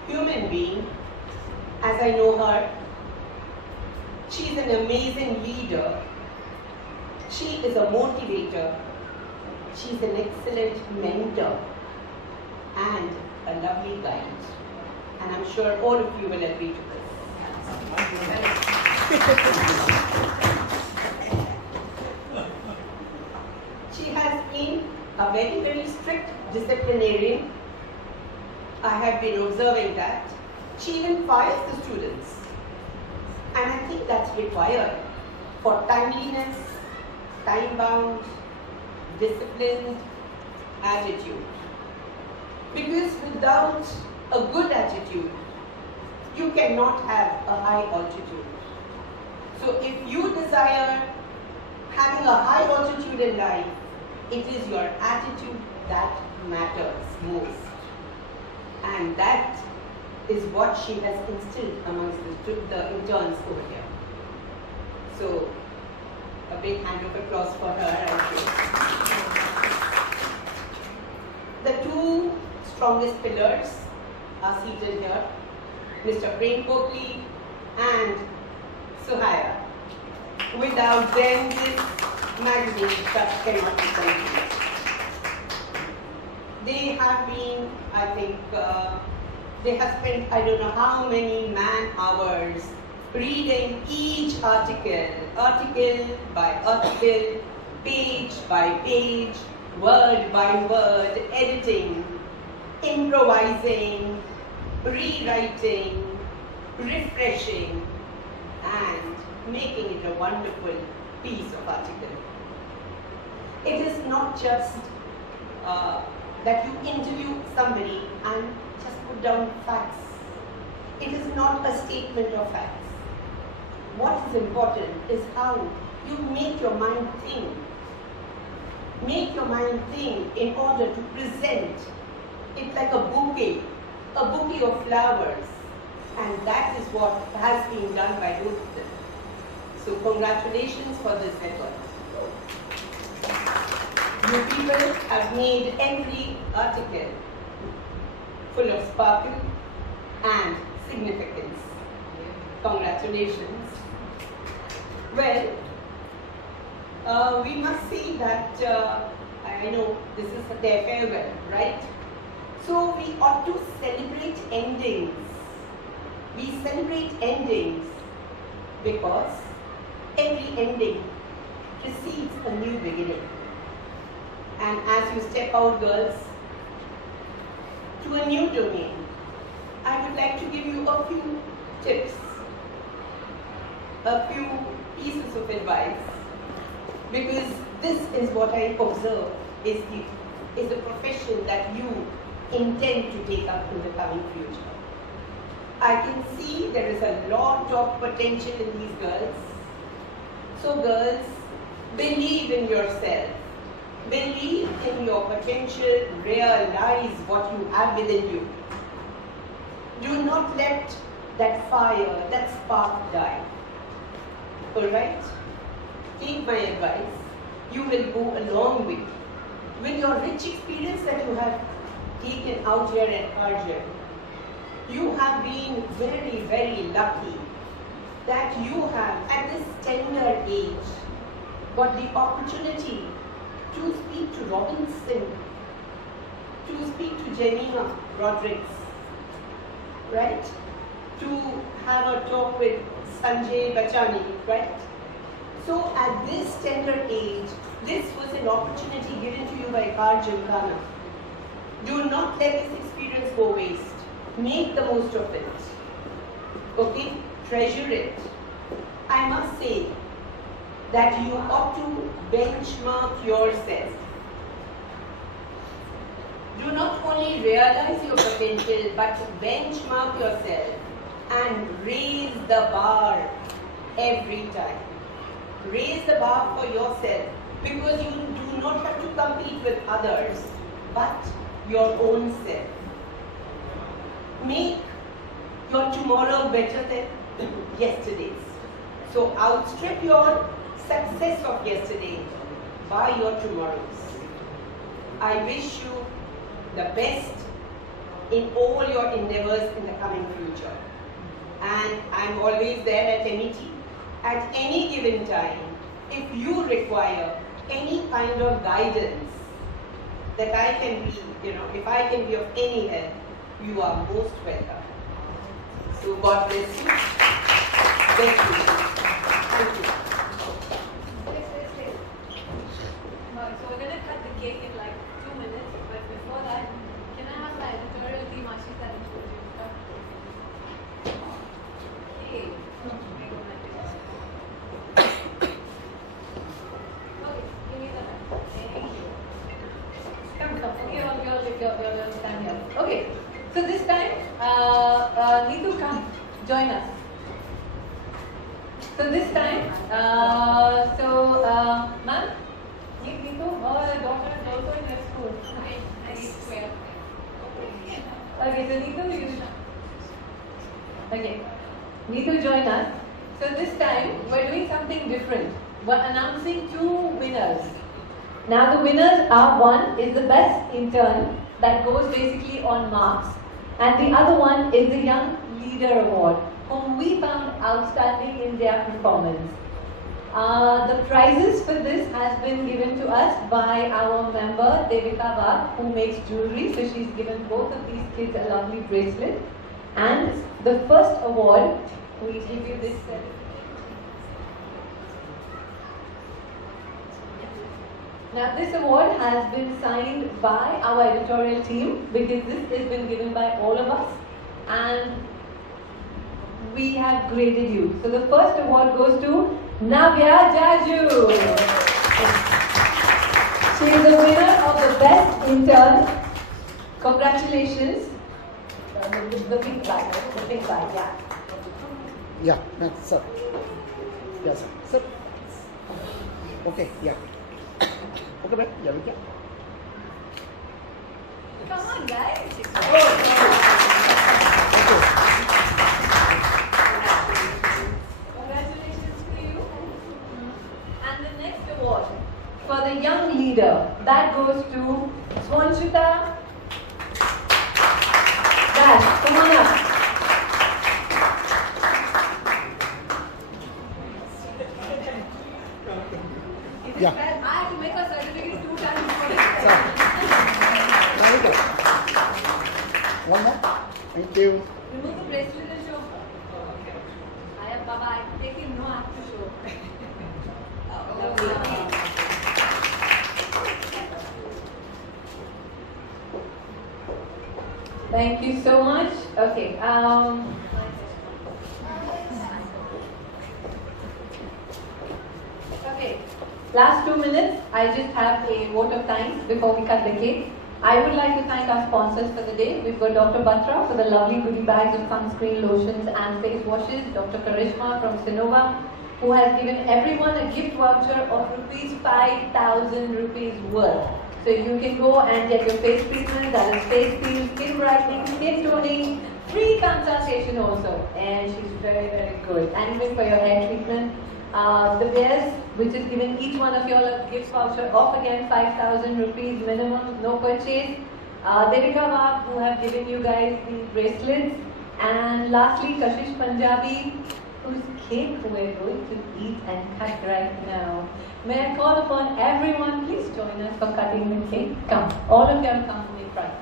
human being, as I know her. She's an amazing leader. She is a motivator. She's an excellent mentor and a lovely guide. And I'm sure all of you will agree to this. She has been a very, very strict disciplinarian. I have been observing that. She even fires the students. And I think that's required for timeliness, time-bound, disciplined attitude. Because without a good attitude, you cannot have a high altitude. So if you desire having a high altitude in life, it is your attitude that matters most. And that is what she has instilled amongst the interns over here. So a big hand of applause for her, I think. The two strongest pillars are seated here, Mr. Prem Popley and Suhaya. Without them, this magazine cannot be complete. They have been, I think, they have spent I don't know how many man-hours reading each article by article, page by page, word by word, editing, improvising, rewriting, refreshing, and making it a wonderful piece of article. It is not just that you interview somebody and just put down facts. It is not a statement of facts. What is important is how you make your mind think. Make your mind think in order to present it like a bouquet of flowers. And that is what has been done by both of them. So congratulations for this effort. You people have made every article full of sparkle and significance. Congratulations. Well, we must see that, I know this is their farewell, right? So we ought to celebrate endings. We celebrate endings because every ending precedes a new beginning. And as you step out, girls, to a new domain, I would like to give you a few tips, a few pieces of advice, because this is what I observe is the profession that you intend to take up in the coming future. I can see there is a lot of potential in these girls. So girls, believe in yourself. Believe in your potential, realize what you have within you. Do not let that fire, that spark die. Alright? Take my advice. You will go a long way. With your rich experience that you have taken out here at Arjuna, you have been very, very lucky that you have, at this tender age, got the opportunity to speak to Robin Singh, to speak to Jemimah Rodrigues, right? To have a talk with Sanjay Bachani, right? So at this tender age, this was an opportunity given to you by Arjuna. Do not let this experience go waste. Make the most of it. Okay? Treasure it. I must say that you ought to benchmark yourself. Do not only realize your potential, but benchmark yourself and raise the bar every time. Raise the bar for yourself, because you do not have to compete with others, but your own self. Make your tomorrow better than yesterday's. So outstrip your success of yesterday by your tomorrows. I wish you the best in all your endeavors in the coming future. And I'm always there at MET. At any given time, if you require any kind of guidance that I can be, if I can be of any help, you are most welcome. So God bless you. Best wishes. Thank you. So we're going to cut the cake in like 2 minutes, but before that, can I have my editorial team Ashish that introduce you? Hey. Okay, give me the mic. Thank you. Come, okay, you'll stand here. So this time, Neetu, come, join us. So this time, ma'am, Neetu, your daughter is also in your school. Okay, so Neetu, join us. So this time, we're doing something different. We're announcing 2 winners. Now the winners are, one is the best intern that goes basically on marks, and the other one is the Young Leader Award, whom we found outstanding in their performance. The prizes for this has been given to us by our member Devika Vag, who makes jewelry, so she's given both of these kids a lovely bracelet. And the first award, we give you this certificate. Now this award has been signed by our editorial team, because this has been given by all of us, and we have graded you. So the first award goes to Navya Jaju. She is the winner of the best intern. Congratulations. The big bag, yeah. Yeah, next, sir. Yes, sir. Okay, yeah. Okay, ma'am. Yeah, we can. Come on, guys. Congratulations to you. And the next award for the Young Leader, that goes to Swanshita. Guys, come on up. Yeah. I have to make a certificate 2 times for it. Very good. One more. Thank you. Remove the bracelet and show. I have Baba. I take him. No, I have to show. Thank you so much. Okay. Okay. Last 2 minutes, I just have a vote of thanks before we cut the cake. I would like to thank our sponsors for the day. We've got Dr. Batra for the lovely goodie bags of sunscreen, lotions and face washes. Dr. Karishma from Sinova, who has given everyone a gift voucher of ₹5,000 worth. So you can go and get your face treatment, that is face peel, skin brightening, skin toning, free consultation also. And she's very, very good. And even for your hair treatment. The Bears, which is giving each one of you all a gift voucher of again ₹5,000 minimum, no purchase. Devika Vag, who have given you guys the bracelets. And lastly, Kashish Punjabi, whose cake we're going to eat and cut right now. May I call upon everyone, please join us for cutting the cake. Come, all of them come to the front.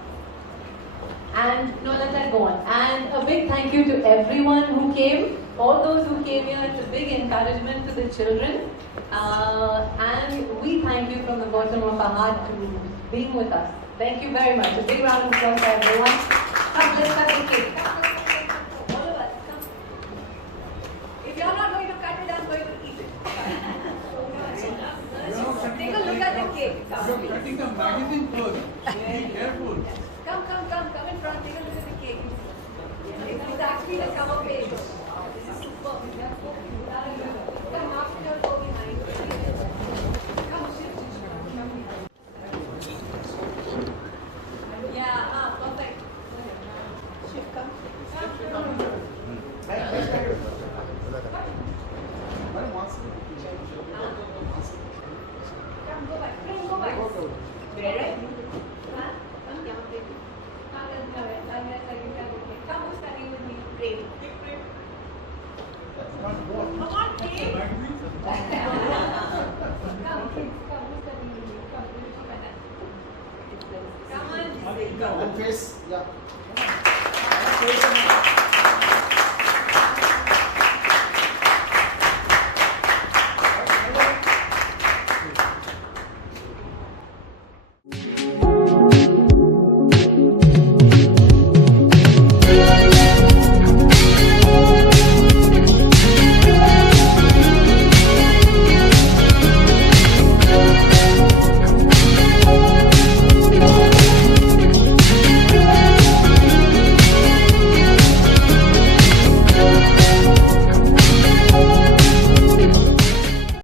And no, let that go on. And a big thank you to everyone who came. All those who came here, it's a big encouragement to the children. And we thank you from the bottom of our heart to being with us. Thank you very much. A big round of applause for everyone. Come, let's cut the cake. All of us, come. If you're not going to cut it, I'm going to eat it. Take a look at the cake. Come. You're cutting the magazine first. Be careful. Come in front. Take a look at the cake. It's actually the cover page. Come after, go behind. Come, shift. Yeah, perfect. Shift, come. Come, go back. Go back. Where? Come here, baby. Come, who's studying with me? Great. Come on, Dave. Come, kids. Come, who's studying with me? Come on. One face, yeah.